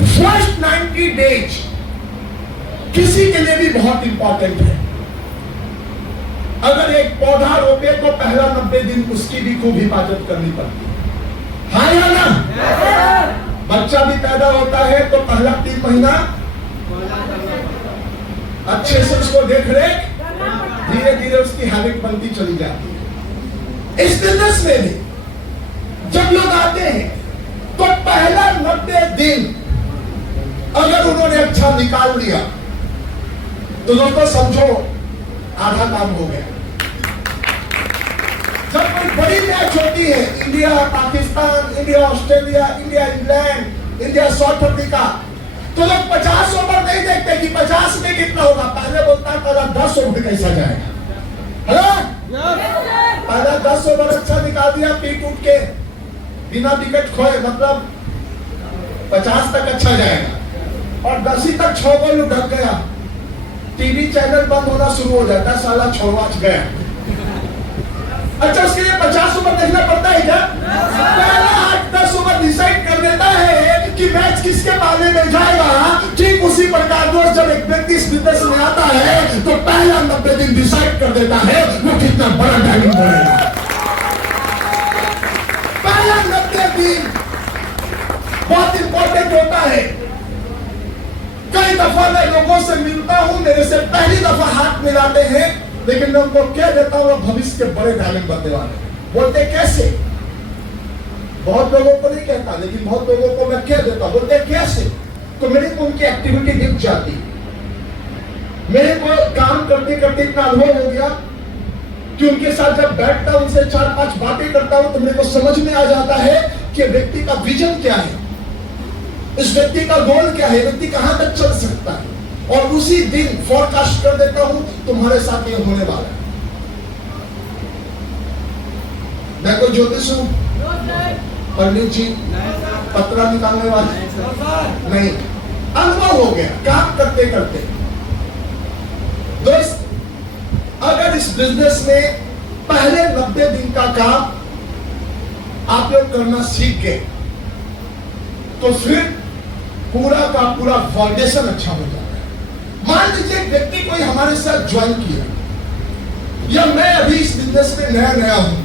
फर्स्ट 90 डेज किसी के लिए भी बहुत इंपॉर्टेंट है। अगर एक पौधा रोपे तो पहला 90 दिन उसकी भी खूब हिफाजत करनी पड़ती है, हाँ या ना? बच्चा भी पैदा होता है तो पहला 3 महीना अच्छे से उसको देख रेख, धीरे धीरे उसकी हैबिट बनती चली जाती है। इस बिजनेस में भी जब लोग आते हैं तो पहला 90 दिन अगर उन्होंने अच्छा निकाल लिया तो दोस्तों समझो आधा काम हो गया। जब कोई बड़ी मैच होती है, India Pakistan, India Australia, India England, India south Africa, तो लोग 50 ओवर नहीं देखते कि 50 में कितना होगा, पहले बोलता है पहला 10 ओवर कैसा जाएगा। हेलो, पहला 10 ओवर अच्छा निकाल दिया, पीट उठ के बिना विकेट खोए, मतलब 50 तक अच्छा जाएगा, और 10 तक 6 बॉल ढक गया, टीवी चैनल बंद होना शुरू हो जाता है, साला 6 मैच गया। अच्छा, उसके लिए 50 ओवर देखना पड़ता है क्या? पहला 8-10 ओवर डिसाइड कर देता है कि मैच किसके पाले में जाएगा। ठीक उसी प्रकार दोस्त, जब एक व्यक्ति इस बिजनेस में आता है तो पहला 90 दिन डिसाइड कर देता है वो कितना बड़ा डायमंड बनेगा। पहला 90 दिन बहुत इंपॉर्टेंट होता है। कई दफा मैं लोगों से मिलता हूं, मेरे से पहली दफा हाथ मिलाते हैं, लेकिन मैं उनको कह देता हूं भविष्य के बड़े डायमंड बनने वाले। बोलते कैसे? बहुत लोगों को नहीं कहता, लेकिन बहुत लोगों को मैं कह देता हूं। बोलते कैसे? तो मेरे को उनकी एक्टिविटी दिख जाती, मेरे को काम करते करते इतना अनुभव हो गया कि उनके साथ जब बैठता हूं, उनसे 4-5 बातें करता हूं, तो मेरे को समझ में आ जाता है कि व्यक्ति का विजन क्या है, इस व्यक्ति का गोल क्या है, व्यक्ति कहां तक चल सकता है, और उसी दिन फोरकास्ट कर देता हूं तुम्हारे साथ ये होने वाला है। मैं कोई ज्योतिष हूं, पंडित जी, पत्रा निकालने वाले नहीं। अनुभव हो गया काम करते करते। दोस्त, अगर इस बिजनेस में पहले 90 दिन का काम आप लोग करना सीख गए तो फिर पूरा का पूरा फाउंडेशन अच्छा हो जाता है। मान लीजिए एक व्यक्ति कोई हमारे साथ ज्वाइन किया, या मैं अभी इस बिजनेस में नया नया हूं,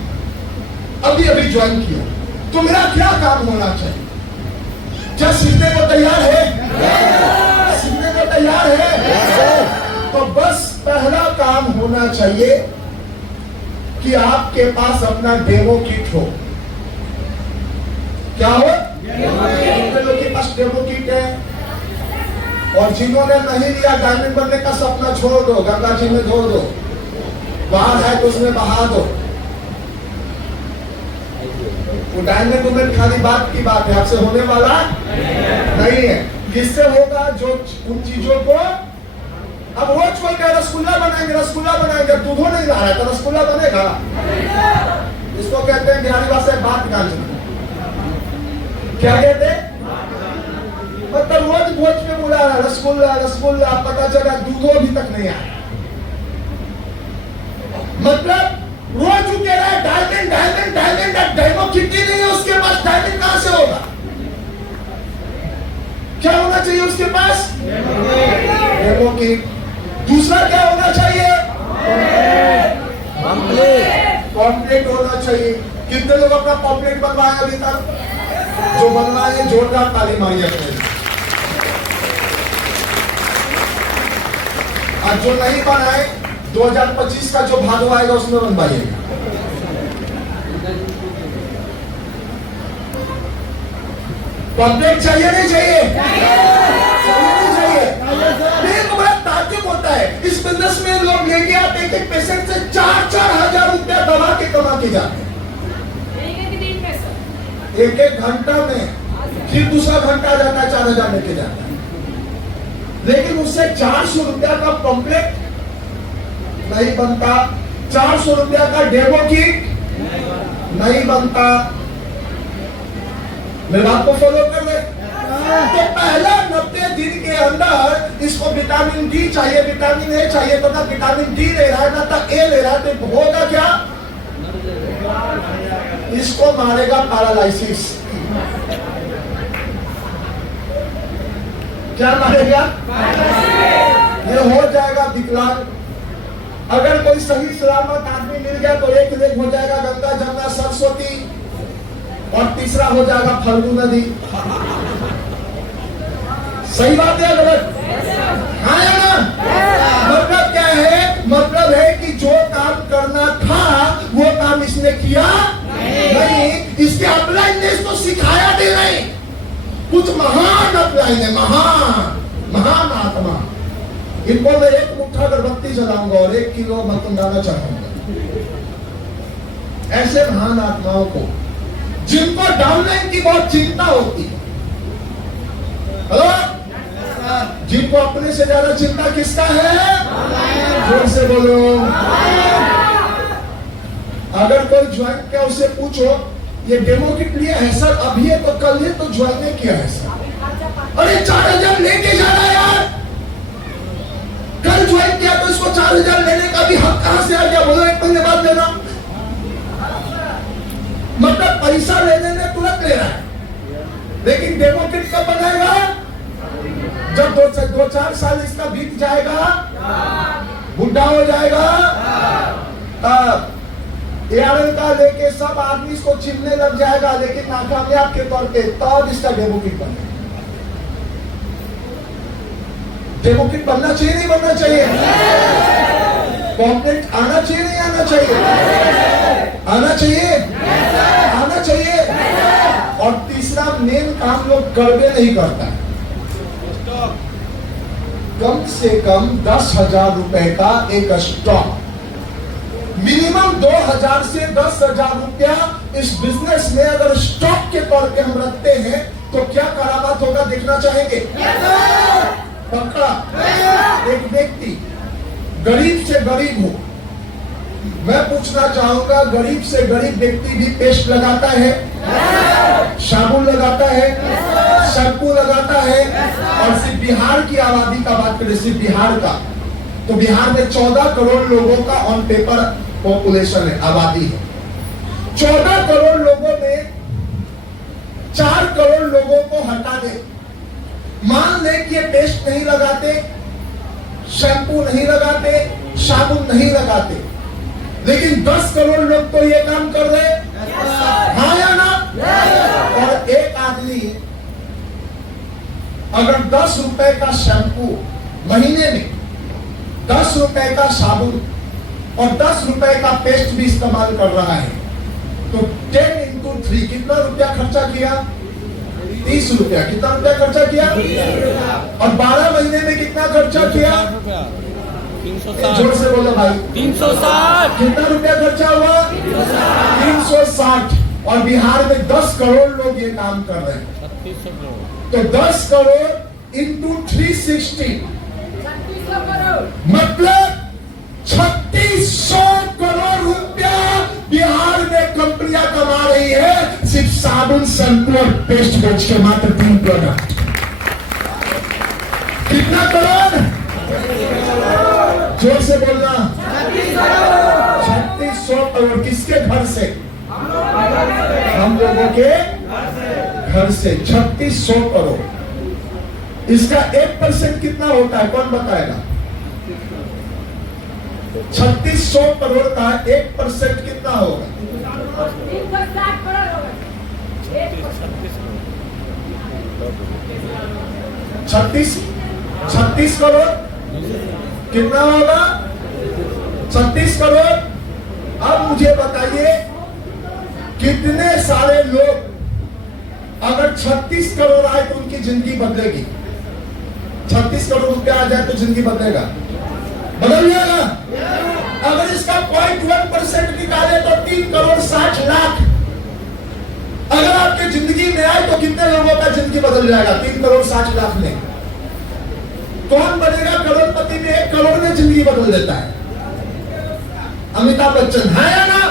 अभी अभी ज्वाइन किया, तो मेरा क्या काम होना चाहिए? क्या सीखने को तैयार है? सीखने को तैयार है? तो बस पहला काम होना चाहिए कि आपके पास अपना डेमो किट हो। क्या हो? लोगों के पास डेमो किट है, और जिन्होंने नहीं लिया डायमंड बनने का सपना छोड़ दो, गंगा जी में छोड़ दो, बाहर है तो उसमें बहा दो। वो डायमंड वुमेन खाली बात की बात है, आपसे होने वाला नहीं है। किससे होगा? जो उन चीजों को अब रोज कोई कह रसगुल्ला बनाएंगे, रसगुल्ला बनाएंगे, दूधो नहीं ला रहा है तो रसगुल्ला बनेगा? इसको कहते हैं बिहारी भाषा में बात गांजना। क्या कहते हैं? मतलब रोज भोज में बुला रहा रसगुल्ला रसगुल्ला, पता चला दूधो अभी तक नहीं आया। मतलब रोज वो कह रहा है डायमंड डायमंड डायमंड, डायमंड कितनी नहीं है उसके पास, डायमंड कहां से होगा? क्या होना चाहिए उसके पास? Demo kit. दूसरा क्या होना चाहिए? पॉम्पलेट होना चाहिए। कितने लोग अपना पॉम्पलेट बनवाए अभी तक? जो बनवाए जोरदार ताली मारिए अपने। और जो नहीं बनाए 2025 का जो भाग आएगा उसमें बनवाइएगा। पॉम्पलेट चाहिए नहीं चाहिए? होता है इस बिजनेस में लोग लेके आते हैं कि पेशेंट से 4-4 हजार रुपया दवा के कमा के जाते हैं एक घंटा में, फिर दूसरा घंटा जाता है 4,000 लेके जाता है, लेकिन उससे 400 रुपया का पॉम्पलेट नहीं बनता, 400 रुपया का डेमो किट नहीं बनता। मेरे बात को फॉलो कर ले। तो पहला 90 दिन के अंदर इसको विटामिन डी चाहिए, विटामिन ए चाहिए, तो ना विटामिन डी ले रहा है ना तो ए ले रहा है, तो होगा क्या? इसको मारेगा पैरालिसिस। क्या मारेगा? ये हो जाएगा विकलांग। अगर कोई सही सलामत आदमी मिल गया तो एक लेग हो जाएगा गंगा जमुना सरस्वती, और तीसरा हो जाएगा फल्गु नदी। सही बात है गलत? हाँ या ना? मतलब क्या है? मतलब है कि जो काम करना था वो काम इसने किया नहीं। इसके अपलाइन ने इसको सिखाया भी नहीं। कुछ महान अपलाइन है, महान आत्मा। इनको मैं एक मुट्ठा अगरबत्ती जलाऊंगा और 1 किलो मतंगाना चढ़ाऊंगा। ऐसे महान आत्माओं को जिनको डाउनलाइन की बहुत चिंता होती है। हेलो, जिनको अपने से ज्यादा चिंता किसका है? जोर से बोलो। अगर कोई ज्वाइन किया उससे पूछो ये डेमो किट लिया है सर? अभी है तो कल है तो ज्वाइन नहीं किया है सर। अरे 4,000 लेके जाना यार, कल ज्वाइन किया तो इसको 4,000 लेने का भी हक कहां से आ गया? बोलो 1 महीने बाद लेना। मतलब पैसा लेने में तुरंत ले रहा है, लेकिन डेमो किट कब बनाएगा? जब 2-4 साल इसका बीत जाएगा, बुढ़ा हो जाएगा, एआरएल का लेके सब आदमी इसको चिमने लग जाएगा, लेकिन नाकामयाब के तौर पे तब इसका डेमो किट बनेगा। डेमो किट बनना चाहिए नहीं बनना चाहिए? पॉम्पलेट आना चाहिए नहीं आना चाहिए? आना चाहिए, आना चाहिए। और तीसरा मेन काम लोग गड़बड़ नहीं करता, कम से कम 10,000 रुपए का एक स्टॉक, मिनिमम 2,000 से 10,000 रुपया इस बिजनेस में अगर स्टॉक के तौर पे हम रखते हैं तो क्या करामात होगा देखना चाहेंगे? पक्का। एक व्यक्ति गरीब से गरीब हो, मैं पूछना चाहूंगा, गरीब से गरीब व्यक्ति भी पेस्ट लगाता है, साबुन लगाता है, शैम्पू लगाता है। और सिर्फ बिहार की आबादी का बात करें, सिर्फ बिहार का, तो बिहार में 14 करोड़ लोगों का ऑन पेपर पॉपुलेशन है, आबादी है। 14 करोड़ लोगों में 4 करोड़ लोगों को हटा दे। मान ले कि ये पेस्ट नहीं लगाते, शैम्पू नहीं लगाते, साबुन नहीं लगाते, लेकिन 10 करोड़ लोग तो ये काम कर रहे हैं, हाँ या ना? और एक आदमी अगर 10 रुपए का शैम्पू महीने में, 10 रुपए का साबुन और 10 रुपए का पेस्ट भी इस्तेमाल कर रहा है, तो 10 इंटू 3 कितना रुपया खर्चा किया? 30 रुपया। कितना रुपया खर्चा किया? और 12 महीने में कितना खर्चा किया? 360। जोर से बोलो भाई। 360। कितना रुपया खर्चा हुआ? 360। और बिहार में 10 करोड़ लोग ये काम कर रहे हैं, 3600 करोड़। तो 10 करोड़ इंटू 360 मतलब 3600 करोड़ रुपया बिहार में कंपनियां कमा रही है, सिर्फ साबुन, शैम्पू और पेस्ट बेच के, मात्र 3 प्रोडक्ट। कितना करोड़? जोर से बोलना। 3600 करोड़। किसके घर से? हम लोगों के घर से 3600 करोड़। इसका 1% कितना होता है, कौन बताएगा? 3600 करोड़ का 1% कितना होगा? 360 करोड़ होगा। 36 करोड़ कितना होगा? 36 करोड़। अब मुझे बताइए, कितने सारे लोग अगर 36 करोड़ आए तो उनकी जिंदगी बदलेगी? 36 करोड़ रुपया आ जाए तो जिंदगी बदलेगा? बदल जाएगा। अगर इसका 0.1% निकाले तो 3 करोड़ 60 लाख अगर आपके जिंदगी में आए तो कितने लोगों का जिंदगी बदल जाएगा? 3 करोड़ 60 लाख में। कौन बनेगा करोड़पति में? 1 करोड़ में जिंदगी बदल देता है, अमिताभ बच्चन, है या ना?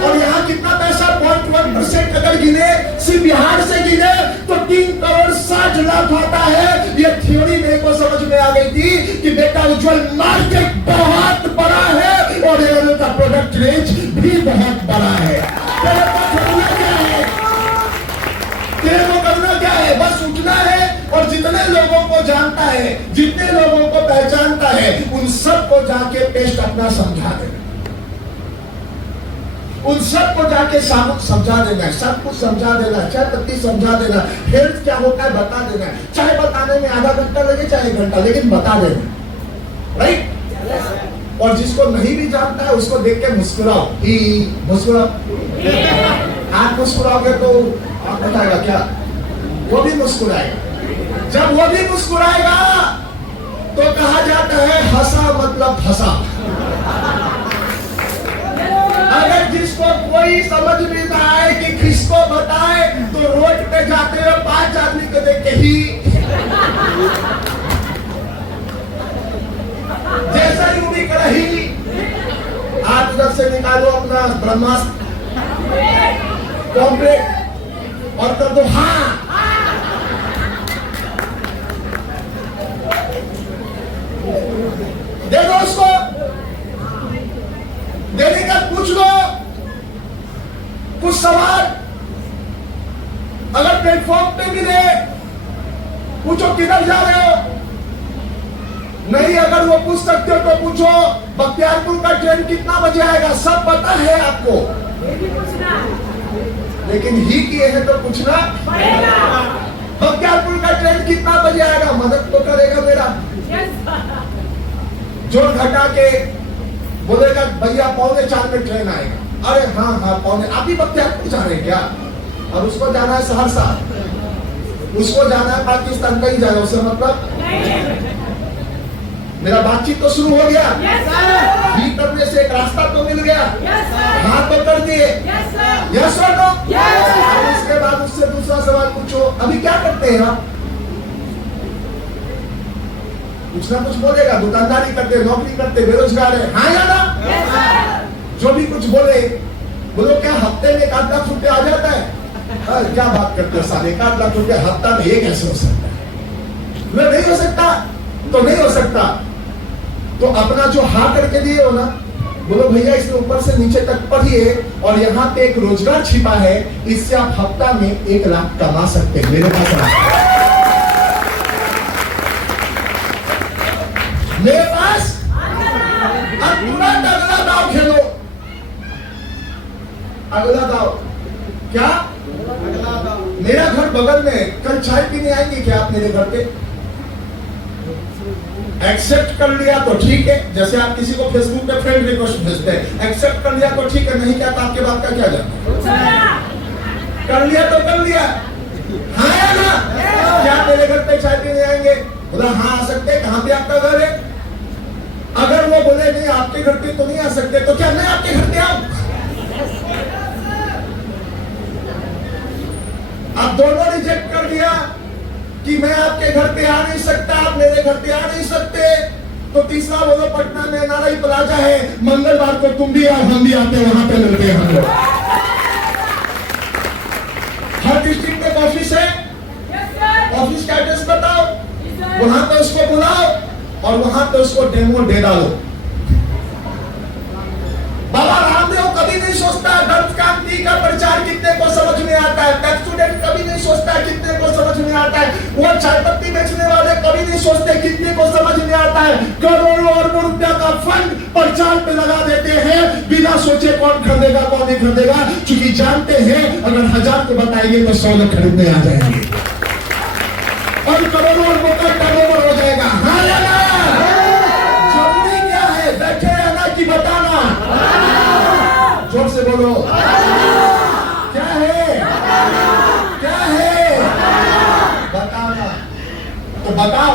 और यहाँ कितना पैसा? 0.1% अगर गिने, सिर्फ बिहार से गिने तो 3 करोड़ 60 लाख आता है। ये थ्योरी मेरे को समझ में आ गई थी कि बेटा उज्जवल मार्केट बहुत बड़ा है और इनका प्रोडक्ट रेंज भी बहुत बड़ा है। तेरे को करना क्या है? तेरे को करना क्या है? बस उठना है और जितने लोगों को जानता है, जितने लोगों को पहचानता है, उन सबको जाके पेस्ट अपना समझा देना, उन सबको जाके साबुन समझा देना है, सब कुछ समझा देना है, चाय पत्ती समझा देना, हेल्थ क्या होता है बता देना है। चाहे बताने में आधा घंटा लगे चाहे 1 घंटा, लेकिन बता देना, राइट? और जिसको नहीं भी जानता है उसको देख के मुस्कुराओ, ही मुस्कुराओ। आप मुस्कुराओगे तो आप बताएगा क्या? वो भी मुस्कुराएगा। जब वो भी मुस्कुराएगा तो कहा जाता है हंसा मतलब फंसा। अगर जिसको कोई समझ में ना आए कि किसको बताए, तो रोड पे जाते हुए 5 आदमी को देख के ही जैसा ही उड़ी कही, आप उधर से निकालो अपना ब्रह्मास्त्र कॉम्प्लेट और कर दो हाँ। देखो उसको देने का पूछ लो कुछ सवाल। अगर प्लेटफॉर्म पे मिले पूछो किधर जा रहे हो, नहीं अगर वो पूछ सकते हो तो पूछो बख्तियारपुर का ट्रेन कितना बजे आएगा, सब पता है आपको, लेकिन ही किए हैं तो पूछना पड़ेगा। बख्तियारपुर का ट्रेन कितना बजे आएगा, मदद तो करेगा मेरा। जोर घटा के बोलेगा भैया 3:45 में ट्रेन आएगा। अरे हाँ हाँ 3:45, आप ही बख्तियारपुर जा रहे हैं क्या? और उसको जाना है सहरसा, उसको जाना है पाकिस्तान, कहीं जाना उससे मतलब। मेरा बातचीत तो शुरू हो गया, भी करने से एक रास्ता तो मिल गया, हाँ तो कर दिए, यस और नो। उसके बाद उससे दूसरा सवाल पूछो, अभी क्या करते हैं आप? कुछ ना कुछ बोलेगा, दुकानदारी करते, नौकरी करते, बेरोजगार है, हाँ या ना? जो भी कुछ बोले, बोलो क्या हफ्ते में 1 लाख रुपया आ जाता है? क्या बात करते हो साले, 1 लाख रुपया हफ्ता में ये कैसे हो सकता है? नहीं हो सकता तो नहीं हो सकता। तो अपना जो हाँ करके दिए हो ना, बोलो भैया इसमें ऊपर से नीचे तक पढ़िए और यहाँ पे एक रोजगार छिपा है, इससे आप हफ्ता में 1 लाख कमा सकते हैं। मेरे पास मेरे पास अब तुरंत अगला दाव खेलो। अगला दाव क्या? मेरा घर बगल में, कल चाय पीने आएंगे क्या आप मेरे घर पे? एक्सेप्ट कर लिया तो ठीक है, जैसे आप किसी को फेसबुक पे फ्रेंड रिक्वेस्ट भेजते हैं, एक्सेप्ट कर लिया तो ठीक है, नहीं क्या तो आपके बात का क्या जाता? कर लिया तो कर लिया, हाँ या ना? क्या मेरे घर पे चाय पीने आएंगे? बोला हाँ आ सकते हैं। कहाँ पे आपका घर है? अगर वो बोले नहीं आपके घर पे तो नहीं आ सकते, तो क्या मैं आपके घर पे आऊं? आप दोनों रिजेक्ट कर दिया कि मैं आपके घर पे आ नहीं सकता, आप मेरे घर पे आ नहीं सकते। तो तीसरा बोलो पटना में नाराई प्लाजा है, मंगलवार को तुम भी आओ हम भी आते, वहां पे मिलते हैं हम लोग। हर डिस्ट्रिक्ट में ऑफिस है, ऑफिस का एड्रेस बताओ, वहां पे उसको बुलाओ और वहां पे उसको डेमो दे डालो। बाबा रामदेव कभी नहीं सोचता दर्द क्रांति का प्रचार कितने को समझ में आता है, टेक स्टूडेंट कभी नहीं सोचता कितने को समझ में आता है, वो चाय पत्ती बेचने वाले कभी नहीं सोचते कितने को समझ में आता है। करोड़ों अरबों रुपया का फंड प्रचार पे लगा देते हैं बिना सोचे कौन खरीदेगा कौन नहीं खरीदेगा, क्योंकि जानते हैं अगर 1000 को बताएंगे तो 100 लोग खरीदने आ जाएंगे और करोड़ों अरबों का टर्नओवर हो जाएगा। हाँ या ना? जरूरी क्या है, बैठे रहना कि बताना? जोर से बोलो, क्या है? क्या है? बताना। तो बताओ,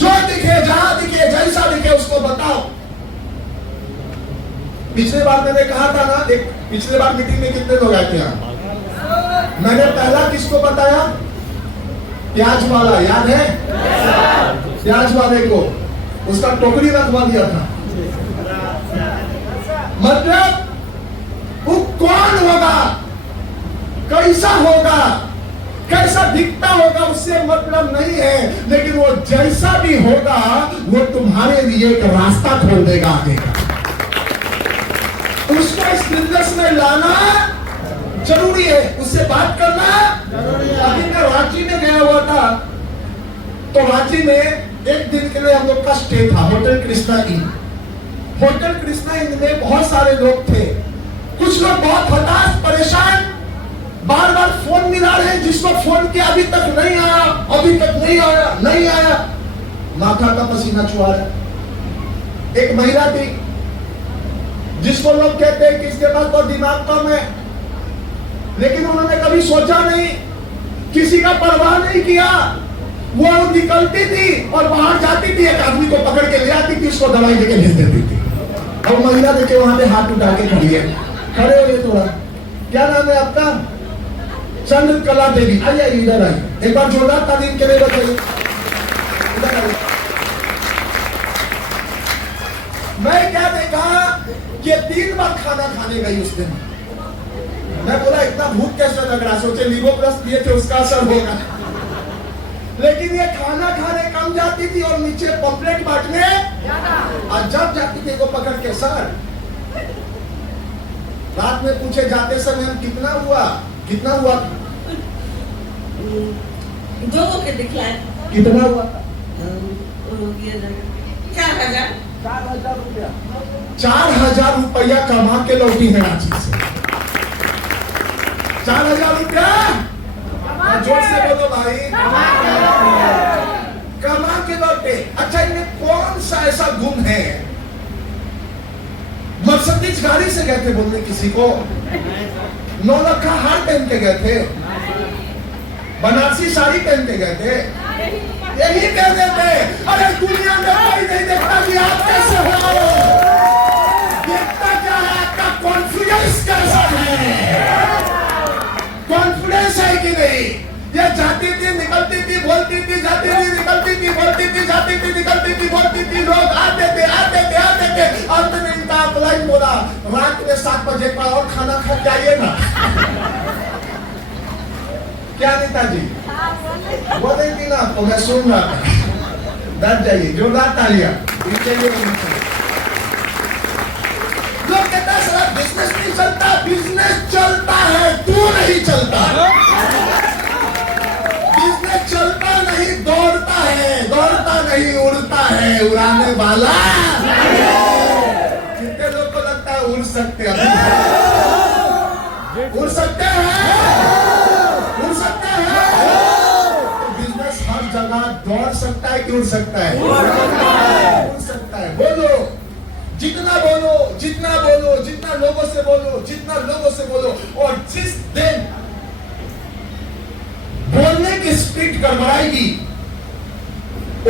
जो दिखे जहां दिखे जैसा दिखे उसको बताओ। पिछले बार मैंने कहा था ना, एक पिछले बार मीटिंग में कितने लोग आए थे यहाँ? मैंने पहला किसको बताया? प्याज वाला, याद है? प्याज वाले को उसका टोकरी रखवा दिया था। मतलब वो कौन होगा, कैसा होगा, कैसा दिखता होगा उससे मतलब नहीं है, लेकिन वो जैसा भी होगा वो तुम्हारे लिए एक रास्ता खोल देगा आगे का। उसको इस बिजनेस में लाना जरूरी है, उससे बात करना जरूरी है। अभी मैं रांची में गया हुआ था, तो रांची में एक दिन के लिए हम लोग का स्टे था, होटल कृष्णा इन। होटल कृष्णा इन में बहुत सारे लोग थे, कुछ लोग बहुत हताश परेशान, बार बार फोन मिला रहे हैं, जिसको फोन किया अभी तक नहीं आया, अभी तक नहीं आया, नहीं आया, माथा का पसीना छुआ रहा। एक महिला थी जिसको लोग कहते हैं कि इसके पास तो दिमाग कम है, लेकिन उन्होंने कभी सोचा नहीं, किसी का परवाह नहीं किया। वो निकलती थी और बाहर जाती थी, एक आदमी को पकड़ के ले आती थी, उसको दवाई देके भेज देती थी। और महिला देखे वहां पे हाथ उठा के खड़ी है, खड़े हो थोड़ा, क्या नाम है आपका? चंद्रकला देवी। आइए इधर आइए, एक बार जोरदार तालीम के लिए बताइए। मैं क्या देखा कि 3 बार खाना खाने गई उस दिन। मैं बोला इतना भूख कैसे लग रहा, सोचे लीवो प्लस दिए थे उसका असर होगा, लेकिन ये खाना खाने कम जाती थी और नीचे पॉम्पलेट बांटने और जब जाती थी को पकड़ के सर, रात में पूछे जाते समय हम कितना हुआ, कितना हुआ, दो के दिखलाए कितना हुआ? 4,000 रुपया। 4,000 रुपया कमा के लौटी है रांची से। 4,000 रुपया जोर से बोलो भाई, कमा के लौटे। अच्छा इनमें कौन सा ऐसा गुण है? मर्सिडीज गाड़ी से गए थे बोलने किसी को, 9 लाख का हार पहन के गए थे, बनारसी साड़ी पहन के गए थे, यही कहते थे अरे दुनिया में कोई नहीं देखता कि आप कैसे हो, देखता क्या है आपका कॉन्फिडेंस कैसा है, कॉन्फिडेंस है कि नहीं। ये जाती थी निकलती थी बोलती थी, जाती थी निकलती थी बोलती थी, जाती थी निकलती थी बोलती थी, लोग आते थे आते थे आते थे, अंत में इनका अप्लाई बोला रात में 7 बजे का और खाना खा जाइए ना। क्या नेताजी बोलेगी ना तो मैं सुन रहा था। डर जाइए, जोरदार तालियां। लोग कहता है सारा बिजनेस नहीं चलता, बिजनेस चलता है, तू नहीं चलता। बिजनेस चलता नहीं, दौड़ता है, दौड़ता नहीं, उड़ता है, उड़ाने वाला। कितने लोग को लगता है उड़ सकते हैं? उड़ सकते हैं, उड़ सकते हैं। तो बिजनेस हर जगह दौड़ सकता है कि उड़ सकता है? उड़ सकता है। बोलो, जितना बोलो, जितना बोलो, जितना लोगों से बोलो, जितना लोगों से बोलो, और जिस दिन बोलने की स्पीड गड़बड़ाएगी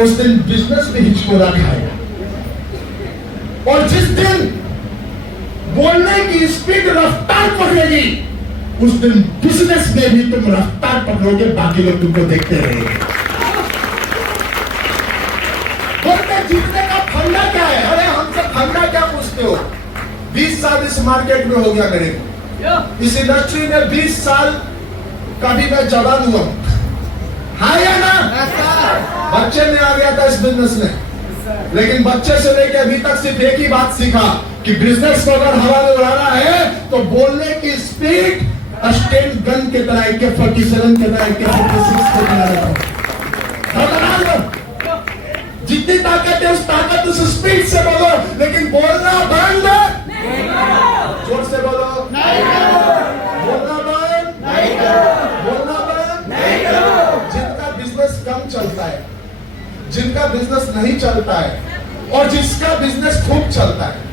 उस दिन बिजनेस भी हिचकोला खाएगा। और जिस दिन बोलने की स्पीड रफ्तार पकड़ेगी उस दिन बिजनेस में भी तुम रफ्तार पकड़ोगे, बाकी लोग तुमको देखते रहेंगे। बोलते जीतने का फंडा क्या है? अरे हमसे फंडा क्या पूछते हो? 20 साल इस मार्केट में हो गया मेरे को, इस इंडस्ट्री में 20 साल का भी मैं जवान हुआ। हाँ या ना? बच्चे में आ गया था इस बिजनेस में, लेकिन बच्चे से लेके अभी तक सिर्फ एक ही बात सीखा कि बिजनेस को अगर हवा में उड़ाना है तो बोलने की स्पीड स्टेन गन के तरह, AK-47 के तरह, AK-46 के तरह। जितनी ताकत है उस ताकत, उस स्पीड से बोलो, लेकिन बोलना बंद नहीं करो। जोर से बोलो, नहीं करो। बोलना बंद नहीं करो। बोलना बंद नहीं करो। जिनका बिजनेस कम चलता है, जिनका बिजनेस नहीं चलता है, और जिसका बिजनेस खूब चलता है,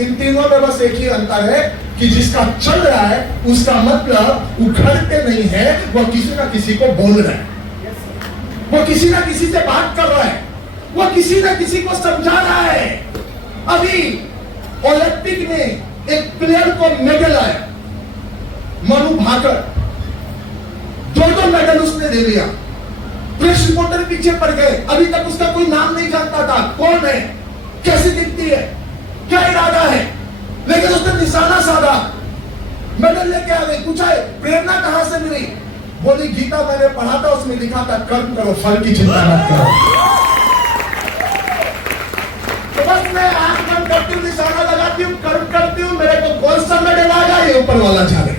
इन तीनों में बस एक ही अंतर है कि जिसका चल रहा है उसका मतलब उखड़ते नहीं है, वो किसी ना किसी को बोल रहा है, वो किसी ना किसी से बात कर रहा है, वो किसी न किसी को समझा रहा है। अभी ओलंपिक में एक प्लेयर को मेडल आया, मनु भाकर, 2 मेडल उसने ले लिया। प्रेस रिपोर्टर पीछे पड़ गए, अभी तक उसका कोई नाम नहीं जानता था, कौन है, कैसे दिखती है, क्या इरादा है, लेकिन उसने निशाना साधा, मेडल लेके आ गई। पूछा प्रेरणा कहां से मिली? बोली गीता मैंने पढ़ा था, उसमें लिखा था कर्म करो फल की चिंता मत करो। तो बस मैं आंख बंद करती हूँ, निशाना लगाती हूँ, कर्म करती हूँ, मेरे को कौन सा मेडल आएगा ये ऊपर वाला जाने।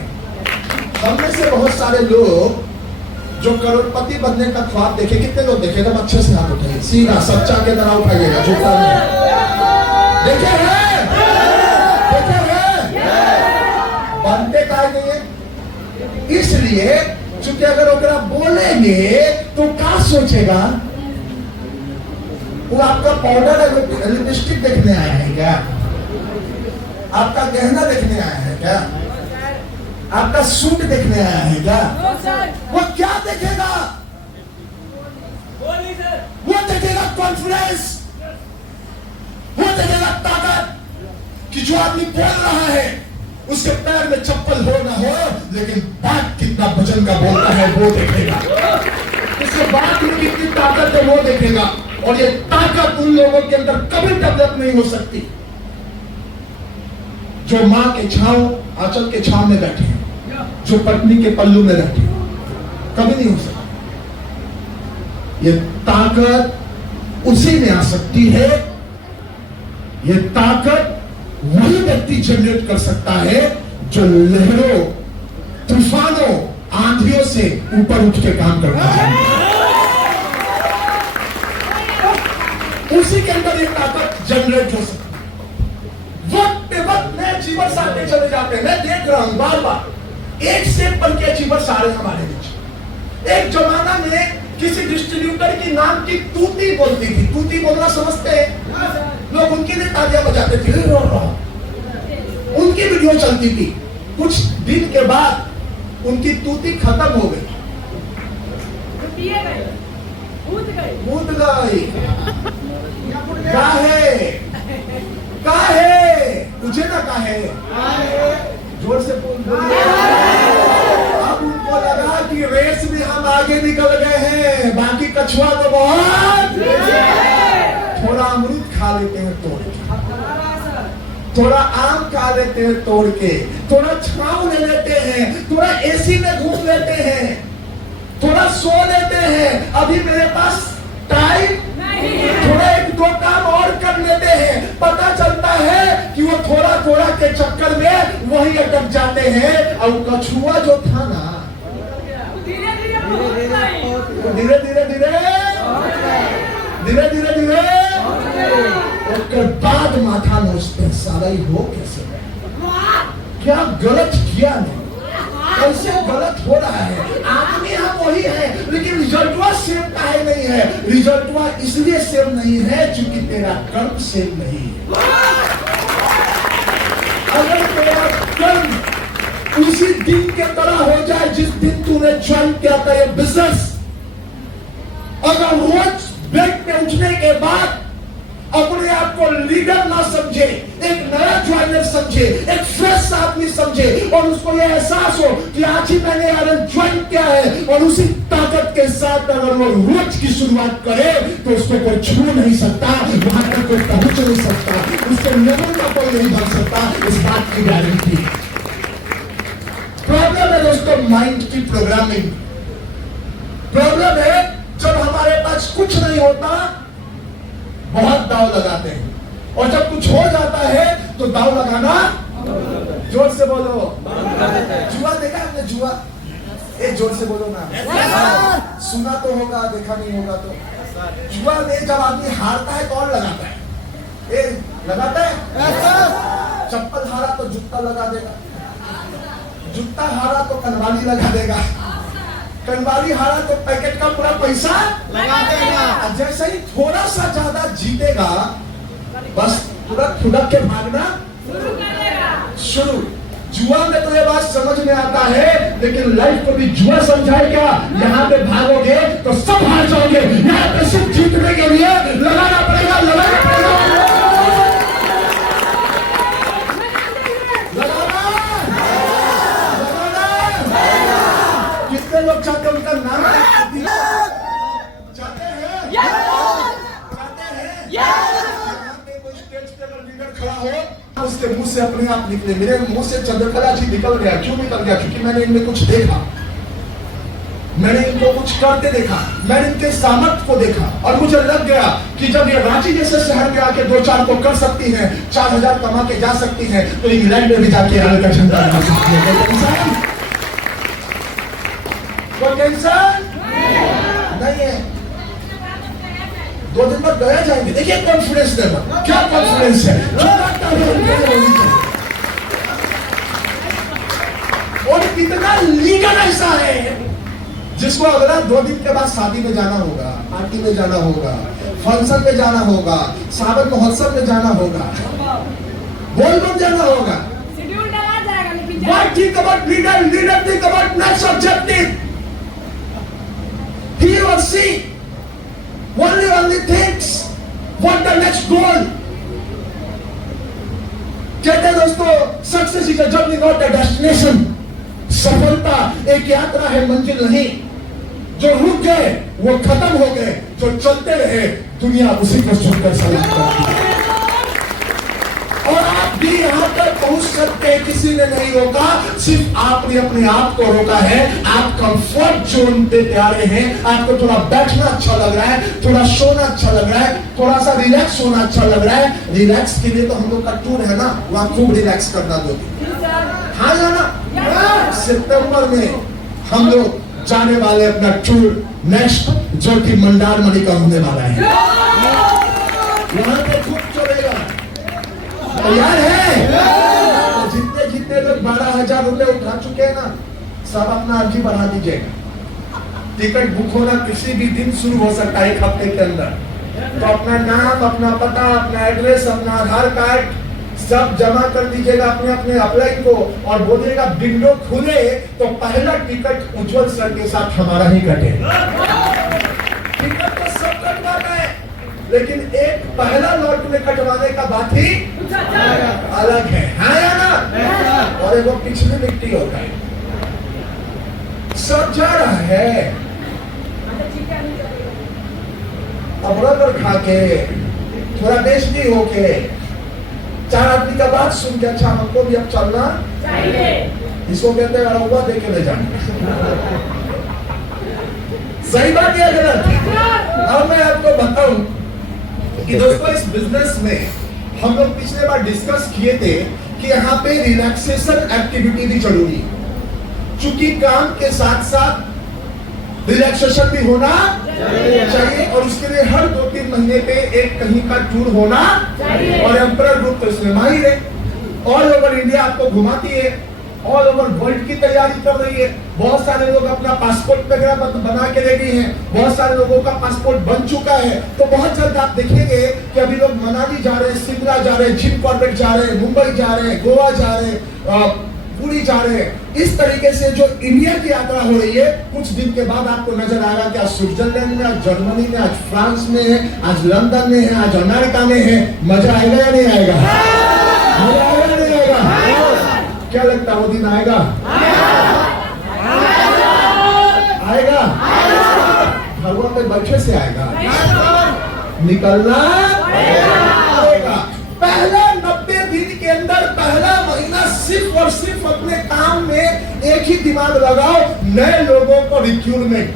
हम में से बहुत सारे लोग जो करोड़पति बनने का ख्वाब देखे, कितने लोग देखे? तब अच्छे से हाथ उठाइए, सीधा सच्चा के तरह उठाइएगा, झूठा नहीं। देखे हैं? देखे हैं? बनते काहे नहीं है? इसलिए चूंकि अगर ओकरा बोलेंगे तो क्या सोचेगा? वो आपका पाउडर लिपस्टिक देखने आया है क्या? आपका गहना देखने आया है क्या? आपका सूट देखने आया है क्या? वो क्या देखेगा? वो देखेगा कॉन्फिडेंस, वो देखेगा ताकत, कि जो आदमी बोल रहा है उसके पैर में चप्पल हो ना हो, लेकिन बात कितना वजन का बोलता है वो देखेगा, उसके बात में कितनी ताकत है वो देखेगा। और ये ताकत उन लोगों के अंदर कभी डेवलप नहीं हो सकती जो मां के छांव, आंचल के छांव में बैठे हैं, जो पत्नी के पल्लू में बैठे हैं, कभी नहीं हो सकती। ये ताकत उसी में आ सकती है, ये ताकत वही व्यक्ति जनरेट कर सकता है जो लहरों, तूफानों, आंधियों से ऊपर उठ के काम करता है। उसी के अंदर ये ताकत जनरेट हो सकती है। वक्त पे वक्त नए अचीवर्स आते चले जाते हैं। मैं देख रहा हूं बार बार एक से बढ़ के अचीवर्स आ रहे हैं हमारे बीच। एक जमाना में किसी डिस्ट्रीब्यूटर की नाम की तूती बोलती थी, तूती बोलना समझते हैं लोग, उनके लिए तालियां बजाते थे, उनकी वीडियो चलती थी। कुछ दिन के बाद उनकी तूती खत्म हो गई, कूद गई। काहे तुझे ना काहे, जोर से बोल। अब उनको लगा कि रेस में हम आगे निकल गए हैं, बाकी कछुआ तो बहुत, थोड़ा अमरूद खा लेते हैं तोड़ के। थोड़ा आम खा लेते हैं तोड़ के, थोड़ा छांव ले लेते हैं, थोड़ा एसी में घूम लेते हैं, थोड़ा सो लेते हैं, अभी मेरे पास टाइम थोड़ा एक दो काम और कर लेते हैं। पता चलता है कि वो थोड़ा थोड़ा के चक्कर में वही अटक जाते हैं। और कछुआ जो था ना, धीरे धीरे उसके बाद माथा नोचते, साला ही हो कैसे, क्या गलत किया नहीं, कैसे गलत हो रहा है। आदमी हम वही है, लेकिन रिजल्टवा सेम काहे नहीं है। रिजल्टवा इसलिए सेम नहीं है क्योंकि तेरा कर्म सेम नहीं है। अगर तेरा कर्म उसी दिन के तरह हो जाए जिस दिन तूने ज्वाइन किया था ये बिजनेस, अगर रोज बेड में उठने के बाद अपने आप को लीडर ना समझे, एक नया ज्वाइनर समझे, एक फ्रेश आदमी समझे, और उसको यह एहसास हो कि आज ही मैंने यार ज्वाइन किया है, और उसी ताकत के साथ अगर वो रोज की शुरुआत करे तो उसको कोई छू नहीं सकता, वहां तक कोई पहुंच नहीं सकता, उसके लेवल का कोई नहीं बन सकता, इस बात की गारंटी। प्रॉब्लम है दोस्तों माइंड की प्रोग्रामिंग। प्रॉब्लम है जब हमारे पास कुछ नहीं होता बहुत दाव लगाते हैं, और जब कुछ हो जाता है तो दाव लगाना, जोर से बोलो, जुआ देखा आपने? जुआ, एक जोर से बोलो ना। सुना तो होगा, देखा नहीं होगा तो। जुआ में जब आदमी हारता है कौन लगाता है? लगाता है। चप्पल हारा तो जूता लगा देगा, जूता हारा तो कनवाली लगा देगा, कनवाली हारा तो पैकेट का पूरा पैसा लगा देगा। जैसे ही थोड़ा सा ज्यादा जीतेगा बस तुरंत खुदक के भागना शुरू। जुआ में तो ये बात समझ में आता है, लेकिन लाइफ को भी जुआ समझाए क्या? यहाँ पे भागोगे तो सब हार जाओगे, यहाँ पे सिर्फ जीतने के लिए लगाना पड़ेगा, लगाना पड़ेगा, लोग चाहते हैं उनका नाम चाहते हैं, कोई स्टेज पे अगर लीडर खड़ा हो उसके मुंह से अपने आप निकले। मेरे मुंह से चंद्रकला जी निकल गया, क्यों निकल गया? क्योंकि मैंने इनमें कुछ देखा, मैंने इनको कुछ करते देखा, मैंने इनके सामर्थ्य को देखा, और मुझे लग गया कि जब ये रांची जैसे शहर में आके 2-4 को कर सकती हैं, 4000 कमा के जा सकती हैं, तो इंग्लैंड में भी जाके आगे का झंडा लगा सकती है। कोई टेंशन नहीं है, 2 दिन बाद गया जाएंगे। देखिए कॉन्फिडेंस लेवल, क्या कॉन्फिडेंस है, और कितना लीडर ऐसा है जिसको अगला 2 दिन के बाद शादी में जाना होगा, पार्टी में जाना होगा, फंक्शन में जाना होगा, सावन महोत्सव में जाना होगा, बोलबम जाना होगा। शेड्यूल डाला जाएगा, लेकिन Why think about leader? Leader think about next objective. He or she only thinks what the next goal. कहते हैं दोस्तों, success is a journey not a destination. सफलता एक यात्रा है, मंजिल नहीं। जो रुक गए वो खत्म हो गए, जो चलते रहे दुनिया उसी को सुनकर सलाम करती है। और आप भी यहां तक पहुंच सकते हैं, किसी ने नहीं रोका, सिर्फ आपने अपने आप को रोका है। आप कंफर्ट जोन पे प्यारे हैं, आपको थोड़ा बैठना अच्छा लग रहा है, थोड़ा सोना अच्छा लग रहा है, थोड़ा सा रिलैक्स होना अच्छा लग रहा है। रिलैक्स के लिए तो हम लोग का टूर है ना, वहां खूब रिलैक्स करना दोगे। हाँ जाना, सितंबर में हम लोग जाने वाले अपना टूर नेक्स्ट, जो कि मंडारमणि का होने वाला है। वहां पे खूब चलेगा, तैयार है? तो जितने जितने लोग 12,000 रुपए उठा चुके हैं ना, सब अपना अर्जी बढ़ा दीजिएगा। टिकट बुक होना किसी भी दिन शुरू हो सकता है, 1 हफ्ते के अंदर। तो अपना नाम, अपना पता, अपना एड्रेस, अपना आधार कार्ड सब जमा कर दीजिएगा अपने अपने अप्लाई को, और बोलिएगा विंडो खुले तो पहला टिकट उज्जवल सर के साथ हमारा ही कटे। टिकट तो सब कटवा गए, लेकिन एक पहला लॉट में कटवाने का बात ही अलग है, हाँ या ना? और वो पिछली मिट्टी होता है, सब जा रहा है। अब रबर खा के, थोड़ा बेइज्जती होके, चार आदमी का बात सुन के अच्छा हमको भी अब चलना चाहिए। इसको कहते हैं अड़ुआ दे के ले जाना। सही बात या गलत? अब मैं आपको बताऊं कि दोस्तों इस बिजनेस में हम लोग पिछले बार डिस्कस किए थे कि यहाँ पे रिलैक्सेशन एक्टिविटी भी जरूरी है, क्योंकि काम के साथ साथ रिलैक्सेशन भी होना चाहिए और उसके लिए हर 2-3 महीने पे एक कहीं का टूर होना चाहिए। और एम्परर ग्रुप तो इसमें माहिर है, ऑल ओवर इंडिया आपको घुमाती है, ऑल ओवर वर्ल्ड की तैयारी कर रही है। बहुत सारे लोग अपना पासपोर्ट वगैरह बना के ले गए हैं, बहुत सारे लोगों का पासपोर्ट बन चुका है। तो बहुत जल्द आप देखेंगे कि अभी लोग मनाली जा रहे हैं, शिमला जा रहे हैं, जिम कॉर्बेट जा रहे हैं, मुंबई जा रहे हैं, गोवा जा रहे हैं, पूरी जा रहे हैं। इस तरीके से जो इंडिया की यात्रा हो रही है, कुछ दिन के बाद आपको नजर आएगा कि आज स्विट्जरलैंड में, आज जर्मनी में, आज फ्रांस में है, आज लंदन में है, आज अमेरिका में है। मजा आएगा या नहीं आएगा? मजा आएगा या नहीं आएगा? क्या लगता है वो दिन आएगा? आएगा? भगवान में बैठे से आएगा, निकलना आएगा। पहला 90 दिन के अंदर पहला महीना सिर्फ और सिर्फ अपने काम में एक ही दिमाग लगाओ, नए लोगों को रिक्रूटमेंट।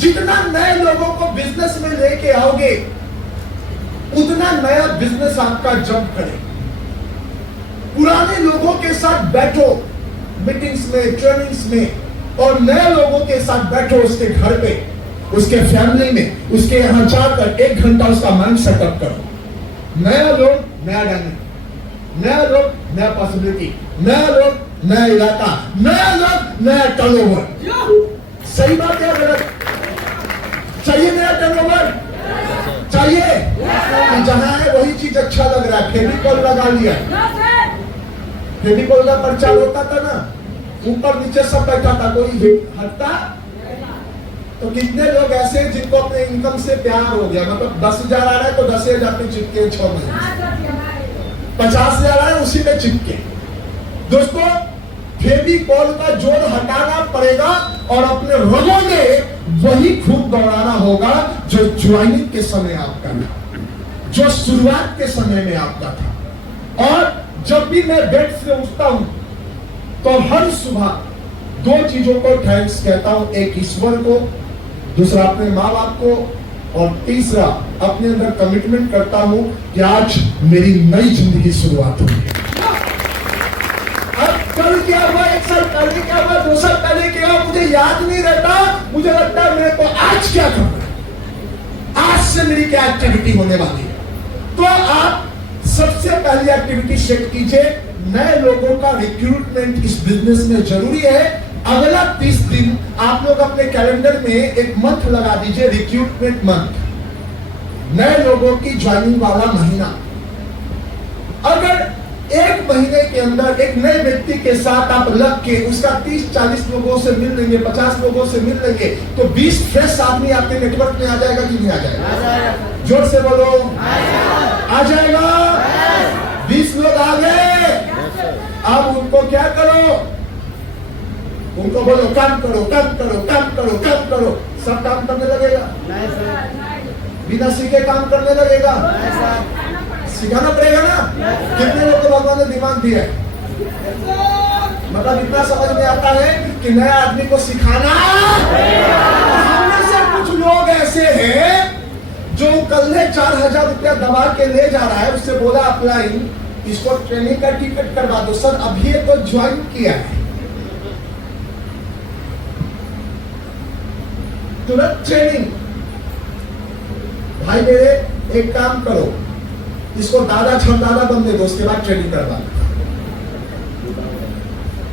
जितना नए लोगों को बिजनेस में लेके आओगे उतना नया बिजनेस आपका जंप करे। पुराने लोगों के साथ बैठो मीटिंग्स में, ट्रेनिंग्स में, और नए लोगों के साथ बैठो उसके घर पे, उसके फैमिली में, उसके यहाँ जाकर 1 घंटा उसका माइंड सेटअप करो। नया लोग, नया डायनेमिक, नया लोग, नया पॉसिबिलिटी, नया लोग, नया इलाका, नया लोग, नया टर्नओवर। सही बात है गलत? चाहिए नया टर्नओवर? चाहिए कि जहां है वही चीज अच्छा लग रहा है, फेविकॉल लगा लिया। फेविकॉल का पर्चा होता था ना, ऊपर नीचे सब बैठा था, कोई हटता। तो कितने लोग ऐसे जिनको अपने इनकम से प्यार हो गया, मतलब 10,000 आ रहा है तो 10,000 पे चिपके 6 महीने, 50,000 आ रहा है उसी में चिपके। दोस्तों फेविकॉल का जोड़ हटाना पड़ेगा और अपने रगों में वही खूब दौड़ाना होगा जो ज्वाइनिंग के समय आपका था, जो शुरुआत के समय में आपका था। और जब भी मैं बेड से उठता हूं तो हर सुबह 2 चीजों को थैंक्स कहता हूं, एक ईश्वर को, दूसरा अपने माँ बाप को, और तीसरा अपने अंदर कमिटमेंट करता हूं कि आज मेरी नई जिंदगी शुरुआत हुई है। अब कल क्या हुआ, 1 साल पहले क्या हुआ, 2 साल पहले क्या हुआ, मुझे याद नहीं रहता। मुझे लगता है मेरे को आज क्या करना है, आज से मेरी क्या एक्टिविटी होने वाली है। तो आप सबसे पहली एक्टिविटी सेट कीजिए, नए लोगों का रिक्रूटमेंट इस बिजनेस में जरूरी है। अगला 30 दिन आप लोग अपने कैलेंडर में एक मंथ लगा दीजिए, रिक्रूटमेंट मंथ, नए लोगों की ज्वाइनिंग वाला महीना। अगर 1 महीने के अंदर एक नए व्यक्ति के साथ आप लग के उसका 30-40 लोगों से मिल लेंगे, 50 लोगों से मिल लेंगे, तो 20 फ्रेश आदमी आपके नेटवर्क में आ जाएगा कि नहीं आ जाएगा? जोर से बोलो, आ जाएगा। 20 लोग आ गए, अब उनको क्या करो, उनको बोलो काम करो, काम करो, काम करो, काम करो। सब काम करने लगेगा? बिना सीखे काम करने लगेगा? सिखाना पड़ेगा ना। कितने लोग को भगवान ने दिमाग दिया है, मतलब इतना समझ में आता है कि नया आदमी को सिखाना। हममें से कुछ लोग ऐसे हैं जो कल 4,000 रुपया दबा के ले जा रहा है, उससे बोला अप्लाई, इसको ट्रेनिंग का टिकट करवा दो। सर अभी तो ज्वाइन किया है, तुरंत ट्रेनिंग। भाई मेरे एक काम करो, इसको दादा छदादा बनने दो, उसके बाद ट्रेनिंग करवा।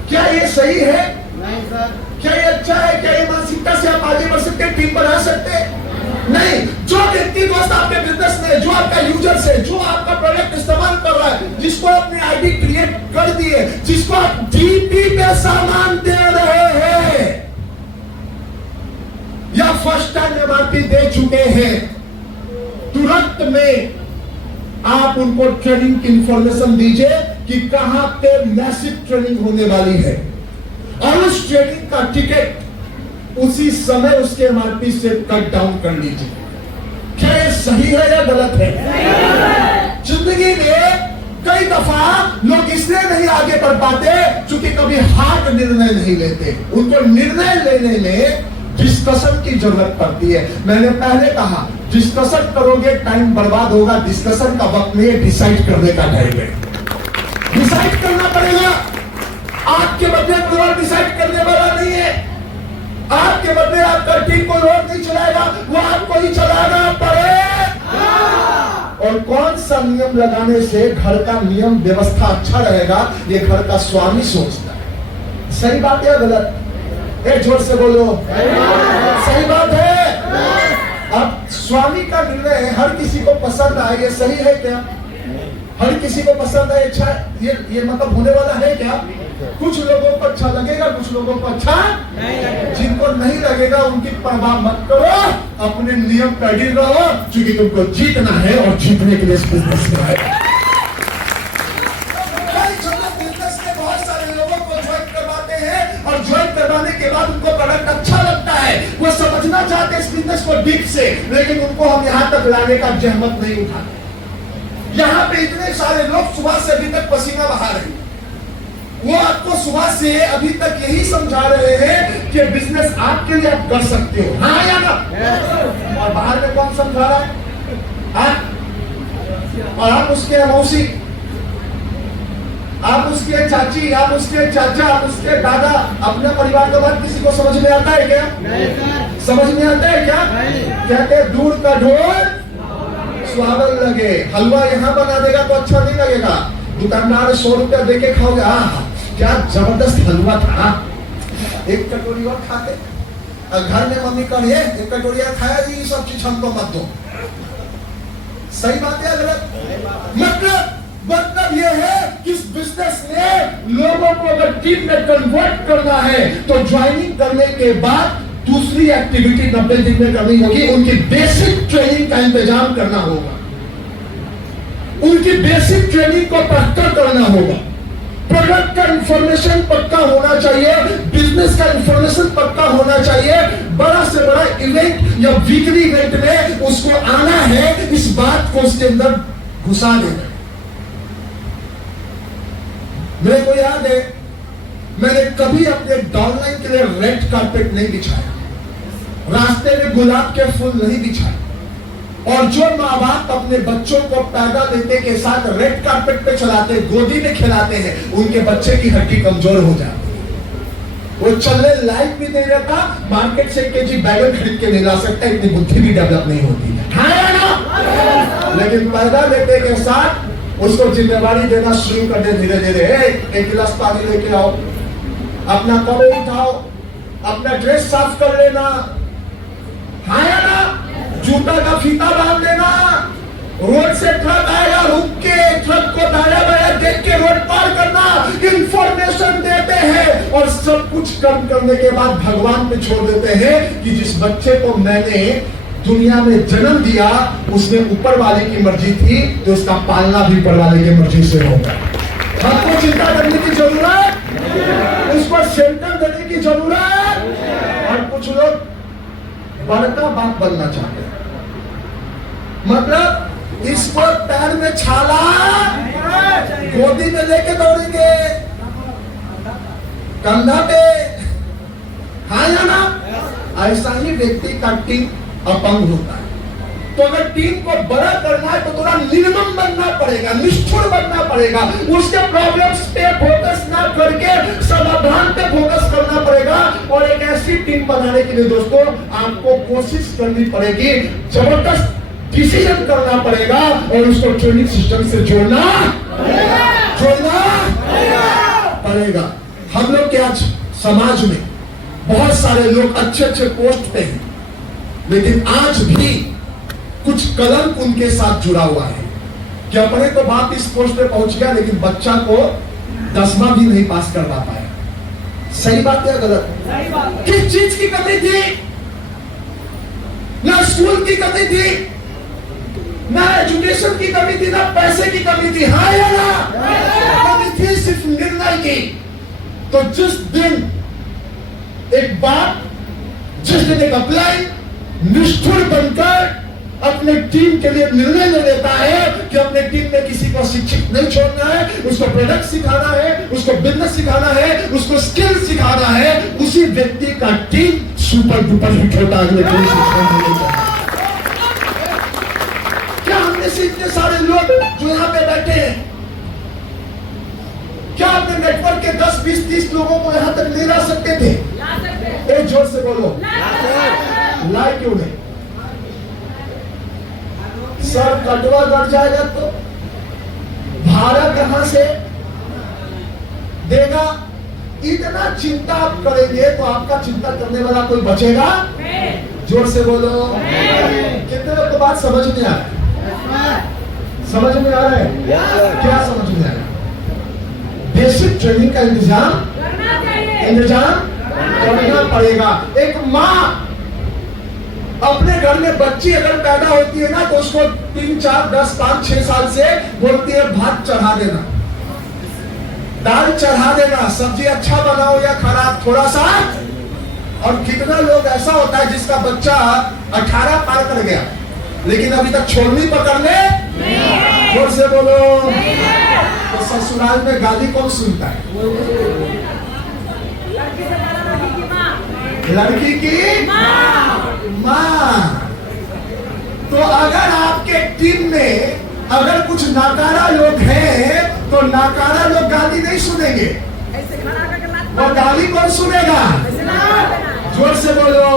क्या ये सही है? नहीं सर। क्या ये अच्छा है? क्या ये मानसिकता से आप आगे बढ़ सकते हैं, टीम बना सकते हैं? नहीं। जो व्यक्ति दोस्त आपके बिजनेस में, जो आपका यूजर से, जो आपका प्रोडक्ट इस्तेमाल कर रहा है, जिसको आपने आईडी क्रिएट कर दी है, जिसको आप डीपी पे सामान दे रहे हैं या फर्स्ट टाइम एमआरपी दे चुके हैं, तुरंत में आप उनको ट्रेनिंग की इंफॉर्मेशन दीजिए कि कहां पे मैसिव ट्रेनिंग होने वाली है, और उस ट्रेनिंग का टिकट उसी समय उसके एमआरपी से कट डाउन कर लीजिए। क्या ये सही है या गलत है? जिंदगी में कई दफा लोग इसलिए नहीं आगे बढ़ पाते क्योंकि कभी हार्ड निर्णय नहीं लेते। उनको निर्णय लेने में डिस्कशन की जरूरत पड़ती है। मैंने पहले कहा डिस्कशन करोगे टाइम बर्बाद होगा, डिस्कशन का वक्त नहीं है, डिसाइड करने का टाइम है। डिसाइड करना पड़ेगा। आपके बदले कोई और डिसाइड करने वाला नहीं है। आपके बदले आपका टीम कोई और नहीं चलाएगा, वो आपको ही चलाना पड़ेगा। और कौन सा नियम लगाने से घर का नियम व्यवस्था अच्छा रहेगा, ये घर का स्वामी सोचता है। सही बात है गलत? एक जोर से बोलो। सही बात है। अब स्वामी का निर्णय हर किसी को पसंद आए, ये सही है क्या? हर किसी को पसंद है, अच्छा ये मतलब होने वाला है क्या? कुछ लोगों को अच्छा लगेगा, कुछ लोगों को अच्छा जिनको नहीं लगेगा उनकी परवाह मत करो, अपने नियम पर अडिग रहो, क्योंकि तुमको जीतना है और जीतने के लिए इस बिजनेस में है। बिजनेस में बहुत सारे लोगों को ज्वाइन करवाते हैं और ज्वाइन करवाने के बाद उनको प्रोडक्ट अच्छा लगता है, वो समझना चाहते हैं इस बिजनेस को डीप से, लेकिन उनको हम यहाँ तक लाने का जहमत नहीं उठाते। यहाँ पे इतने सारे लोग सुबह से अभी तक पसीना बहा रहे हैं, वो आपको सुबह से अभी तक यही समझा रहे हैं कि बिजनेस आपके लिए आप कर सकते हो, हाँ या ना? और बाहर में कौन समझा रहा है? और आप उसके मौसी, आप उसके चाची, आप उसके चाचा, आप उसके दादा, अपने परिवार के बाद किसी को समझ में आता है क्या? समझ में आता है क्या? कहते दूर का ढोल स्वागत लगे। हलवा यहाँ बना देगा तो अच्छा नहीं लगेगा, दुकानदार 100 रुपया देके खाओगे, क्या जबरदस्त हलवा था, एक कटोरी और खाते। घर में मम्मी कहे एक कटोरी खाया जी, ये सब चीज हमको मत दो। सही बात है गलत? मतलब ये है कि इस बिजनेस में लोगों को अगर टीम में कन्वर्ट करना है तो ज्वाइनिंग करने के बाद दूसरी एक्टिविटी 90 दिन में करनी होगी। उनकी बेसिक ट्रेनिंग का इंतजाम करना होगा, उनकी बेसिक ट्रेनिंग को पक्का करना होगा, प्रोडक्ट का इंफॉर्मेशन पक्का होना चाहिए, बिजनेस का इंफॉर्मेशन पक्का होना चाहिए। बड़ा से बड़ा इवेंट या वीकली इवेंट में उसको आना है, इस बात को उसके अंदर घुसा देना। मेरे को याद है मैंने कभी अपने डाउनलाइन के लिए रेड कारपेट नहीं बिछाया, रास्ते में गुलाब के फूल नहीं बिछाए, और जो माँ बाप अपने बच्चों को पैदा देते के साथ रेड कारपेट पे चलाते, गोदी में खिलाते हैं, उनके बच्चे की हड्डी कमजोर हो जाती है, वो चलने लायक भी नहीं रहता, मार्केट से 1 केजी बैगन खरीद के नहीं ला सकता, इतनी बुद्धि भी डेवलप नहीं होती है, हाँ या ना? लेकिन पैदा देते के साथ उसको जिम्मेवारी देना शुरू कर दे धीरे धीरे। एक गिलास पानी लेके आओ, अपना कप उठाओ, अपना ड्रेस साफ कर लेना, हाँ या ना? जूता का फीता बांध लेना, रोड से ट्रक आएगा रुक के ट्रक को दाया बाया देख के रोड पार करना, इंफॉर्मेशन देते हैं और सब कुछ कर्म करने के बाद भगवान पे छोड़ देते हैं कि जिस बच्चे को मैंने दुनिया में जन्म दिया उसमें ऊपर वाले की मर्जी थी, तो उसका पालना भी ऊपर वाले की मर्जी से होगा। हमको चिंता करने की जरूरत, उस पर सेंटर देने की जरूरत। और कुछ लोग बड़का बाप बनना चाहते हैं, मतलब इसको पैर में छाला गोदी में लेके दौड़ेंगे, कंधा पे, हाँ या ना? ऐसा ही व्यक्ति का टीम अपंग होता है। तो अगर टीम को बड़ा करना है तो थोड़ा निर्मम बनना पड़ेगा, निष्ठुर बनना पड़ेगा, उसके प्रॉब्लम्स पे फोकस ना करके समाधान पे फोकस करना पड़ेगा। और एक ऐसी टीम बनाने के लिए दोस्तों आपको कोशिश करनी पड़ेगी, जबरदस्त डिसीजन करना पड़ेगा और उसको ट्रेनिंग सिस्टम से जोड़ना पड़ेगा। हम लोग के आज समाज में बहुत सारे लोग अच्छे अच्छे पोस्ट पे हैं, लेकिन आज भी कुछ कलंक उनके साथ जुड़ा हुआ है कि अपने तो बाप इस पोस्ट पे पहुंच गया लेकिन बच्चा को 10वां भी नहीं पास करवा पाया। सही बात है गलत? किस चीज की कमी थी? ना स्कूल की कमी थी, ना एजुकेशन की कमी थी, ना पैसे की कमी थी, हाँ या ना? कमी थी सिर्फ निर्णय की। तो जिस दिन एक बाप, जिस दिन एक अपलाइन निष्ठुर बनकर अपने टीम के लिए निर्णय ले लेता है कि अपने टीम में किसी को शिक्षित नहीं छोड़ना है, उसको प्रोडक्ट सिखाना है, उसको बिजनेस सिखाना है, उसको स्किल सिखाना है, उसी व्यक्ति का टीम सुपर डुपर हिट होता है। क्या हमने से इतने सारे लोग जो यहाँ पे बैठे हैं, क्या अपने नेटवर्क के 10, 20, 30 लोगों को यहाँ तक ले ला सकते थे? एक जोर से बोलो, लाए क्यों नहीं? सर कटवा गड़ जाएगा तो भाड़ा कहां से देगा? इतना चिंता आप करेंगे तो आपका चिंता करने वाला कोई बचेगा? जोर से बोलो। कितने लोग को बात समझ में आ रहा है? समझ में आ रहा है? क्या समझ में आ रहा है? बेसिक ट्रेनिंग का इंतजाम करना पड़ेगा। एक माँ अपने घर में बच्ची अगर पैदा होती है ना तो उसको 3, 4, 10, 5, 6 साल से बोलती है भात चढ़ा देना, दाल चढ़ा देना, सब्जी अच्छा बनाओ या खराब थोड़ा सा। और कितना लोग ऐसा होता है जिसका बच्चा 18 पार कर गया लेकिन अभी तक छोड़नी पकड़ ले? जोर से बोलो। तो ससुराल में गाली कौन सुनता है? लड़की की माँ। तो अगर आपके टीम में अगर कुछ नाकारा लोग हैं तो नाकारा लोग गाली नहीं सुनेंगे, वो गाली कौन सुनेगा? जोर से बोलो।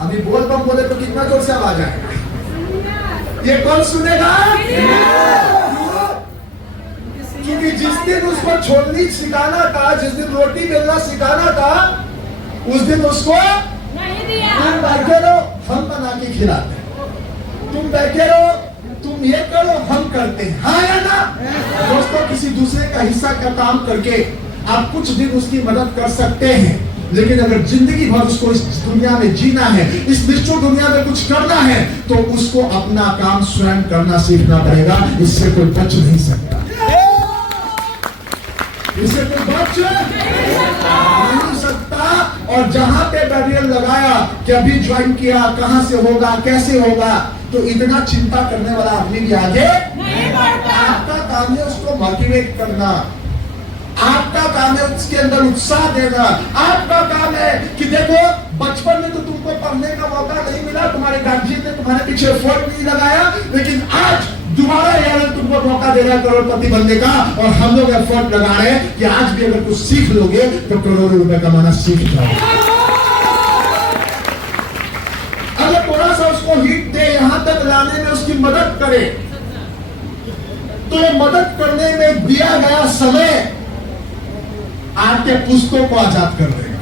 अभी बोल बम बोले तो कितना जोर से आवाज आएगा? ये कौन सुनेगा? क्योंकि जिस दिन उसको छोड़नी सिखाना था, जिस दिन रोटी बेलना सिखाना था, उस दिन उसको तुम बैठे रहो हम बना के खिलाते हैं, तुम बैठे रहो तुम ये करो हम करते हैं, हाँ या ना? दोस्तों, किसी दूसरे का हिस्सा का काम करके आप कुछ दिन उसकी मदद कर सकते हैं, लेकिन अगर जिंदगी भर उसको इस दुनिया में जीना है, इस विश्व दुनिया में कुछ करना है, तो उसको अपना काम स्वयं करना सीखना पड़ेगा। इससे कोई बच नहीं सकता, इससे कोई बच नहीं सकता। और जहां पे बैरियर लगाया कि अभी ज्वाइन किया, कहां से होगा, कैसे होगा, तो इतना चिंता करने वाला आदमी भी आगे नहीं बढ़ता। आपका काम है उसको मोटिवेट करना, आपका काम है उसके अंदर उत्साह देना, आपका काम है कि देखो बचपन में तो तुमको पढ़ने का मौका नहीं मिला, तुम्हारे गार्जियन ने तुम्हारे पीछे एफर्ट नहीं लगाया, लेकिन आज दोबारा यार तुमको मौका दे रहा है करोड़पति बनने का, और हम लोग एफर्ट लगा रहे हैं कि आज भी अगर कुछ सीख लोगे तो करोड़ों रुपए कमाना सीख जाओगे। अगर थोड़ा सा उसको हिट दे, यहां तक लाने में उसकी मदद करे, तो मदद करने में दिया गया समय आपके पुस्तकों को आजाद कर देगा,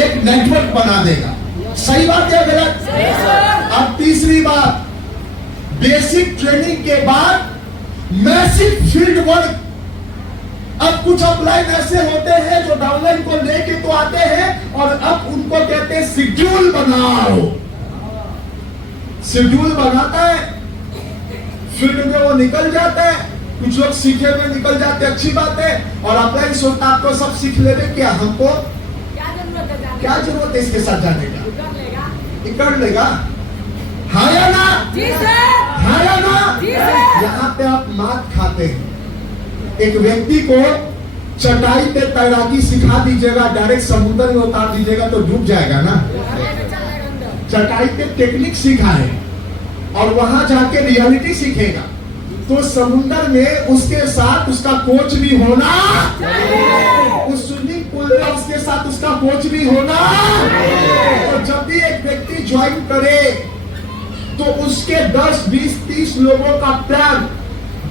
एक नेटवर्क बना देगा। सही बात है गलत? अब तीसरी बात, बेसिक ट्रेनिंग के बाद मैसिव फील्ड वर्क। अब कुछ अपलाइन ऐसे होते हैं जो डाउनलाइन को लेके तो आते हैं और अब उनको कहते हैं शेड्यूल बनाओ। शेड्यूल बनाता है, फील्ड में वो निकल जाता है, कुछ लोग सीखे में निकल जाते हैं, अच्छी बात है। और अपलाइन सोचता आपको सब सीख लेते, क्या हमको क्या जरूरत है इसके साथ जाने का? कर लेगा, हाँ या ना? हाँ या ना? यहाँ पे आप मात खाते हैं। एक व्यक्ति को चटाई पे तैराकी सिखा दीजिएगा, डायरेक्ट समुद्र में उतार दीजिएगा तो डूब जाएगा ना। चटाई पे टेक्निक सीखा है और वहां जाके रियलिटी सीखेगा, तो समुद्र में उसके साथ उसका कोच भी होना, उस स्विमिंग पूल में उसके साथ उसका कोच भी होना। तो जब भी एक व्यक्ति ज्वाइन करे तो उसके 10, 20, 30 लोगों का प्लान,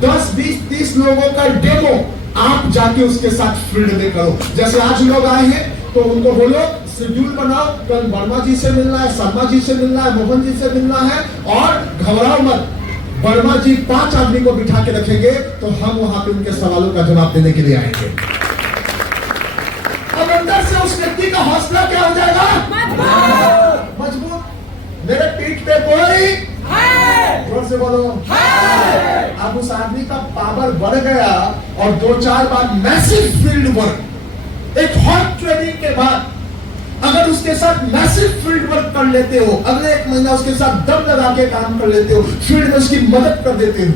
10, 20, 30 लोगों का डेमो आप जाके उसके साथ फील्ड में करो। जैसे आज लोग आए हैं तो उनको बोलो शेड्यूल बनाओ, कल वर्मा जी से मिलना है, शर्मा जी से मिलना है, मोहन जी से मिलना है, और घबराओ मत, वर्मा जी 5 आदमी को बिठा के रखेंगे तो हम वहां पे उनके सवालों का जवाब देने के लिए आएंगे। अब अंदर से उस व्यक्ति का हौसला क्या हो जाएगा? मजबूत। मेरे पीठ पे कोई जोर से बोलो। अब उस आदमी का पावर बढ़ गया और 2-4 बार मैसिव फील्ड वर्क, एक हॉट ट्रेनिंग के बाद अगर उसके साथ मैसिव फील्ड वर्क कर लेते हो, अगले 1 महीना उसके साथ दम लगा के काम कर लेते हो, फील्ड में उसकी मदद कर देते हो,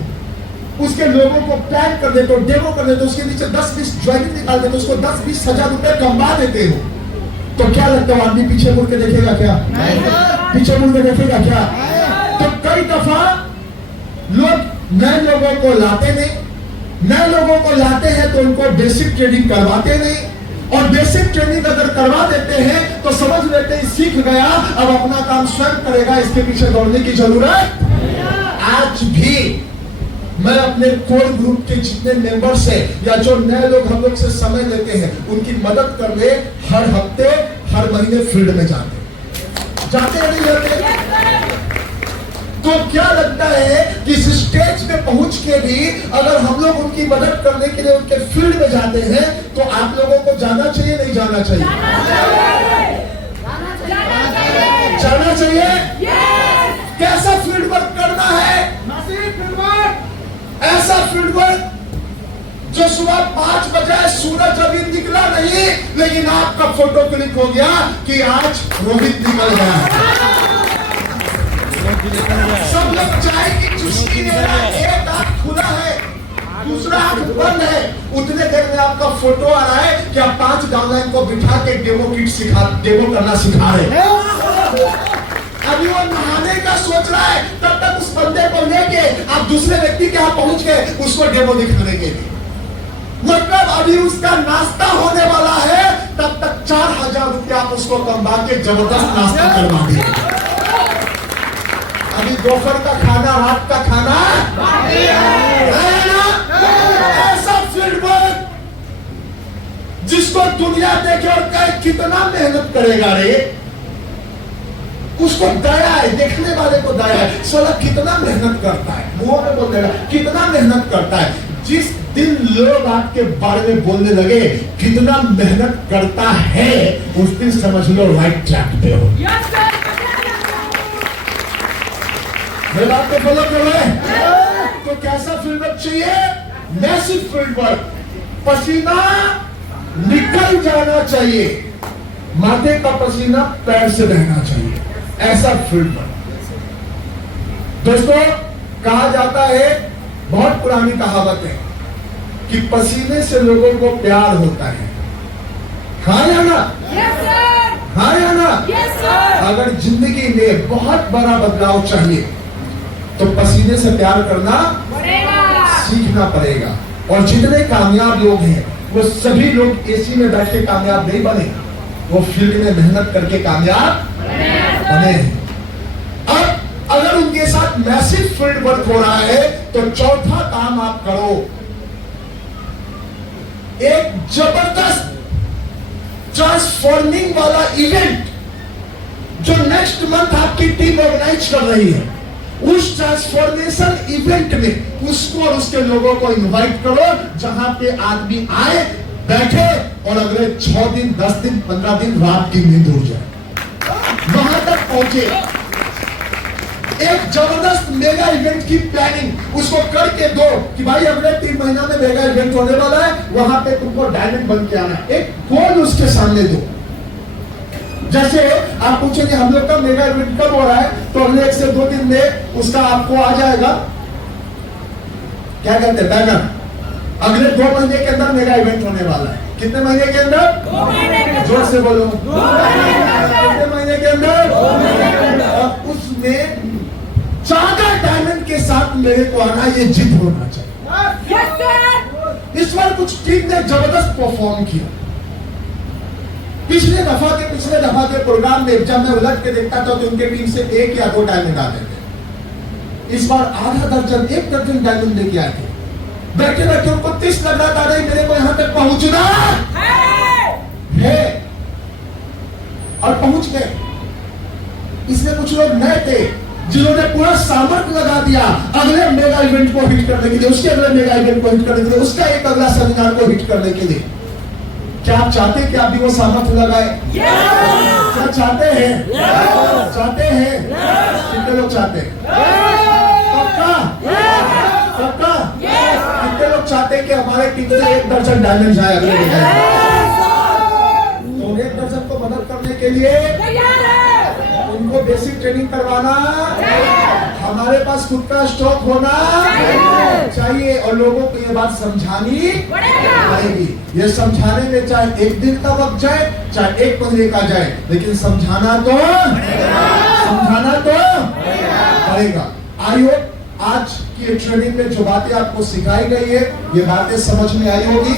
उसके लोगों को प्लान कर देते हो, डेमो कर देते हो, उसके नीचे 10-20 ज्वाइनिंग निकाल देते हो, उसको 10-20 हजार रुपए कमा देते हो, तो क्या लगता है आदमी पीछे मुड़ के देखेगा क्या? पीछे मुड़ के देखेगा क्या? तो कई दफा लोग नए लोगों को लाते नहीं, नए लोगों को लाते हैं तो उनको बेसिक ट्रेनिंग करवाते नहीं, और बेसिक ट्रेनिंग अगर करवा देते हैं तो समझ लेते हैं सीख गया, अब अपना काम स्वयं करेगा, इसके पीछे दौड़ने की जरूरत। आज भी मैं अपने कोर ग्रुप के जितने मेंबर्स हैं या जो नए लोग हम लोग से समय लेते हैं, उनकी मदद करने हर हफ्ते हर महीने फील्ड में जाते नहीं जाते? तो क्या लगता है कि इस स्टेज पे पहुंच के भी अगर हम लोग उनकी मदद करने के लिए उनके फील्ड में जाते हैं तो आप लोगों को जाना चाहिए नहीं जाना चाहिए? जाना चाहिए। कैसा फील्ड वर्क करना है? ऐसा फील्ड वर्क जो सुबह 5 बजे सूरज अभी निकला नहीं, लेकिन आपका फोटो क्लिक हो गया कि आज रोहित निकल गया। सब लोग चाय की चुस्की ले रहा है, एक आंख खुला है, दूसरा आंख बंद है, उतने देर में आपका फोटो आ रहा है कि आप 5 डाउनलाइन को बिठा के डेमो करना सिखा रहे। अभी वो नहाने का सोच रहा है, तब तक उस बंदे को लेके आप दूसरे व्यक्ति के यहाँ पहुंच गए उसको डेमो दिखाने के लिए। मतलब अभी उसका नाश्ता होने वाला है, तब तक 4000 रुपया आप उसको कमा के जबरदस्त नाश्ता करवा देंगे। अभी दोपहर का खाना, रात का खाना है ना? ऐसा फील्ड वर्क जिसको दुनिया देखे और कहे कितना मेहनत करेगा रे, उसको दया है, देखने वाले को दया है, साला कितना मेहनत करता है, मुंह में बोल देगा कितना मेहनत करता है। जिस दिन लोग आपके बारे में बोलने लगे कितना मेहनत करता है, उस दिन समझ लो राइट ट्रैक पे हो। मेरे बात को फॉलो कर रहे हैं? तो कैसा फील्ड वर्क चाहिए? मैसिव फील्ड वर्क, पसीना निकल जाना चाहिए, माथे का पसीना पैर से बहना चाहिए, ऐसा फील्ड वर्क। दोस्तों कहा जाता है, बहुत पुरानी कहावत है कि पसीने से लोगों को प्यार होता है। हाँ या ना? हाँ या ना? अगर जिंदगी में बहुत बड़ा बदलाव चाहिए तो पसीने से प्यार करना सीखना पड़ेगा। और जितने कामयाब लोग हैं वो सभी लोग एसी में बैठ के कामयाब नहीं बने, वो फील्ड में मेहनत करके कामयाब बने। अब अगर उनके साथ मैसिव फील्ड वर्क हो रहा है तो चौथा काम आप करो, एक जबरदस्त ट्रांसफॉर्मिंग वाला इवेंट जो नेक्स्ट मंथ आपकी टीम ऑर्गेनाइज कर रही है, उस ट्रांसफॉर्मेशन इवेंट में उसको और उसके लोगों को इनवाइट करो, जहां पे आदमी आए, बैठे और अगले 6 दिन 10 दिन 15 दिन रात की नींद उड़ जाए, वहां तक पहुंचे। एक जबरदस्त मेगा इवेंट की प्लानिंग उसको करके दो कि भाई अगले 3 महीना में मेगा इवेंट होने वाला है, वहां पे तुमको डायमंड बन के आना है। एक गोल उसके सामने दो। जैसे आप पूछेंगे हम लोग का मेगा इवेंट कब हो रहा है, तो अगले 1 से 2 दिन में उसका आपको आ जाएगा, क्या कहते हैं, बैनर। अगले 2 महीने के अंदर मेगा इवेंट होने वाला है। कितने महीने के अंदर? 2 महीने। जोर से बोलो। 2 महीने। कितने महीने के अंदर? 2 महीने। और उसमें ज्यादा डायमंड के साथ मेरे को आना, ये जिद होना चाहिए। Yes sir. इस बार कुछ टीम ने जबरदस्त परफॉर्म किया। पिछले दफा के प्रोग्राम में जब मैं उलट के देखता था तो उनके टीम से 1 या 2 डायमंड आते थे। इस बार आधा दर्जन 1 दर्जन डायमंड लेके आए थे। बैठे बैठे उनको 30 लग रहा था, नहीं मेरे को यहां तक पहुंचना है, और पहुंच गए। इसमें कुछ लोग नए थे जिन्होंने पूरा सामर्थ्य लगा दिया अगले मेगा इवेंट को हिट करने के लिए, उसके अगले मेगा इवेंट को हिट करने के लिए, उसका एक अगला सेमिनार को हिट करने के लिए। क्या आप चाहते हैं कि आप भी वो सामर्थ्य लगाए? क्या चाहते हैं? चाहते हैं? कितने लोग चाहते हैं? पक्का? पक्का? कितने लोग चाहते हैं कि हमारे टीम से 1 दर्जन डायमंड आए अगले? तो 1 दर्जन को मदद करने के के लिए तैयार है उनको बेसिक ट्रेनिंग करवाना, हमारे पास खुद का स्टॉक होना चाहिए और लोगों को ये बात समझानी पड़ेगी। ये समझाने में चाहे 1 दिन का वक्त जाए, चाहे 1 महीने का जाए, लेकिन समझाना तो पड़ेगा। आइए, आज की ट्रेनिंग में जो बातें आपको सिखाई गई है, ये बातें समझ में आई होगी।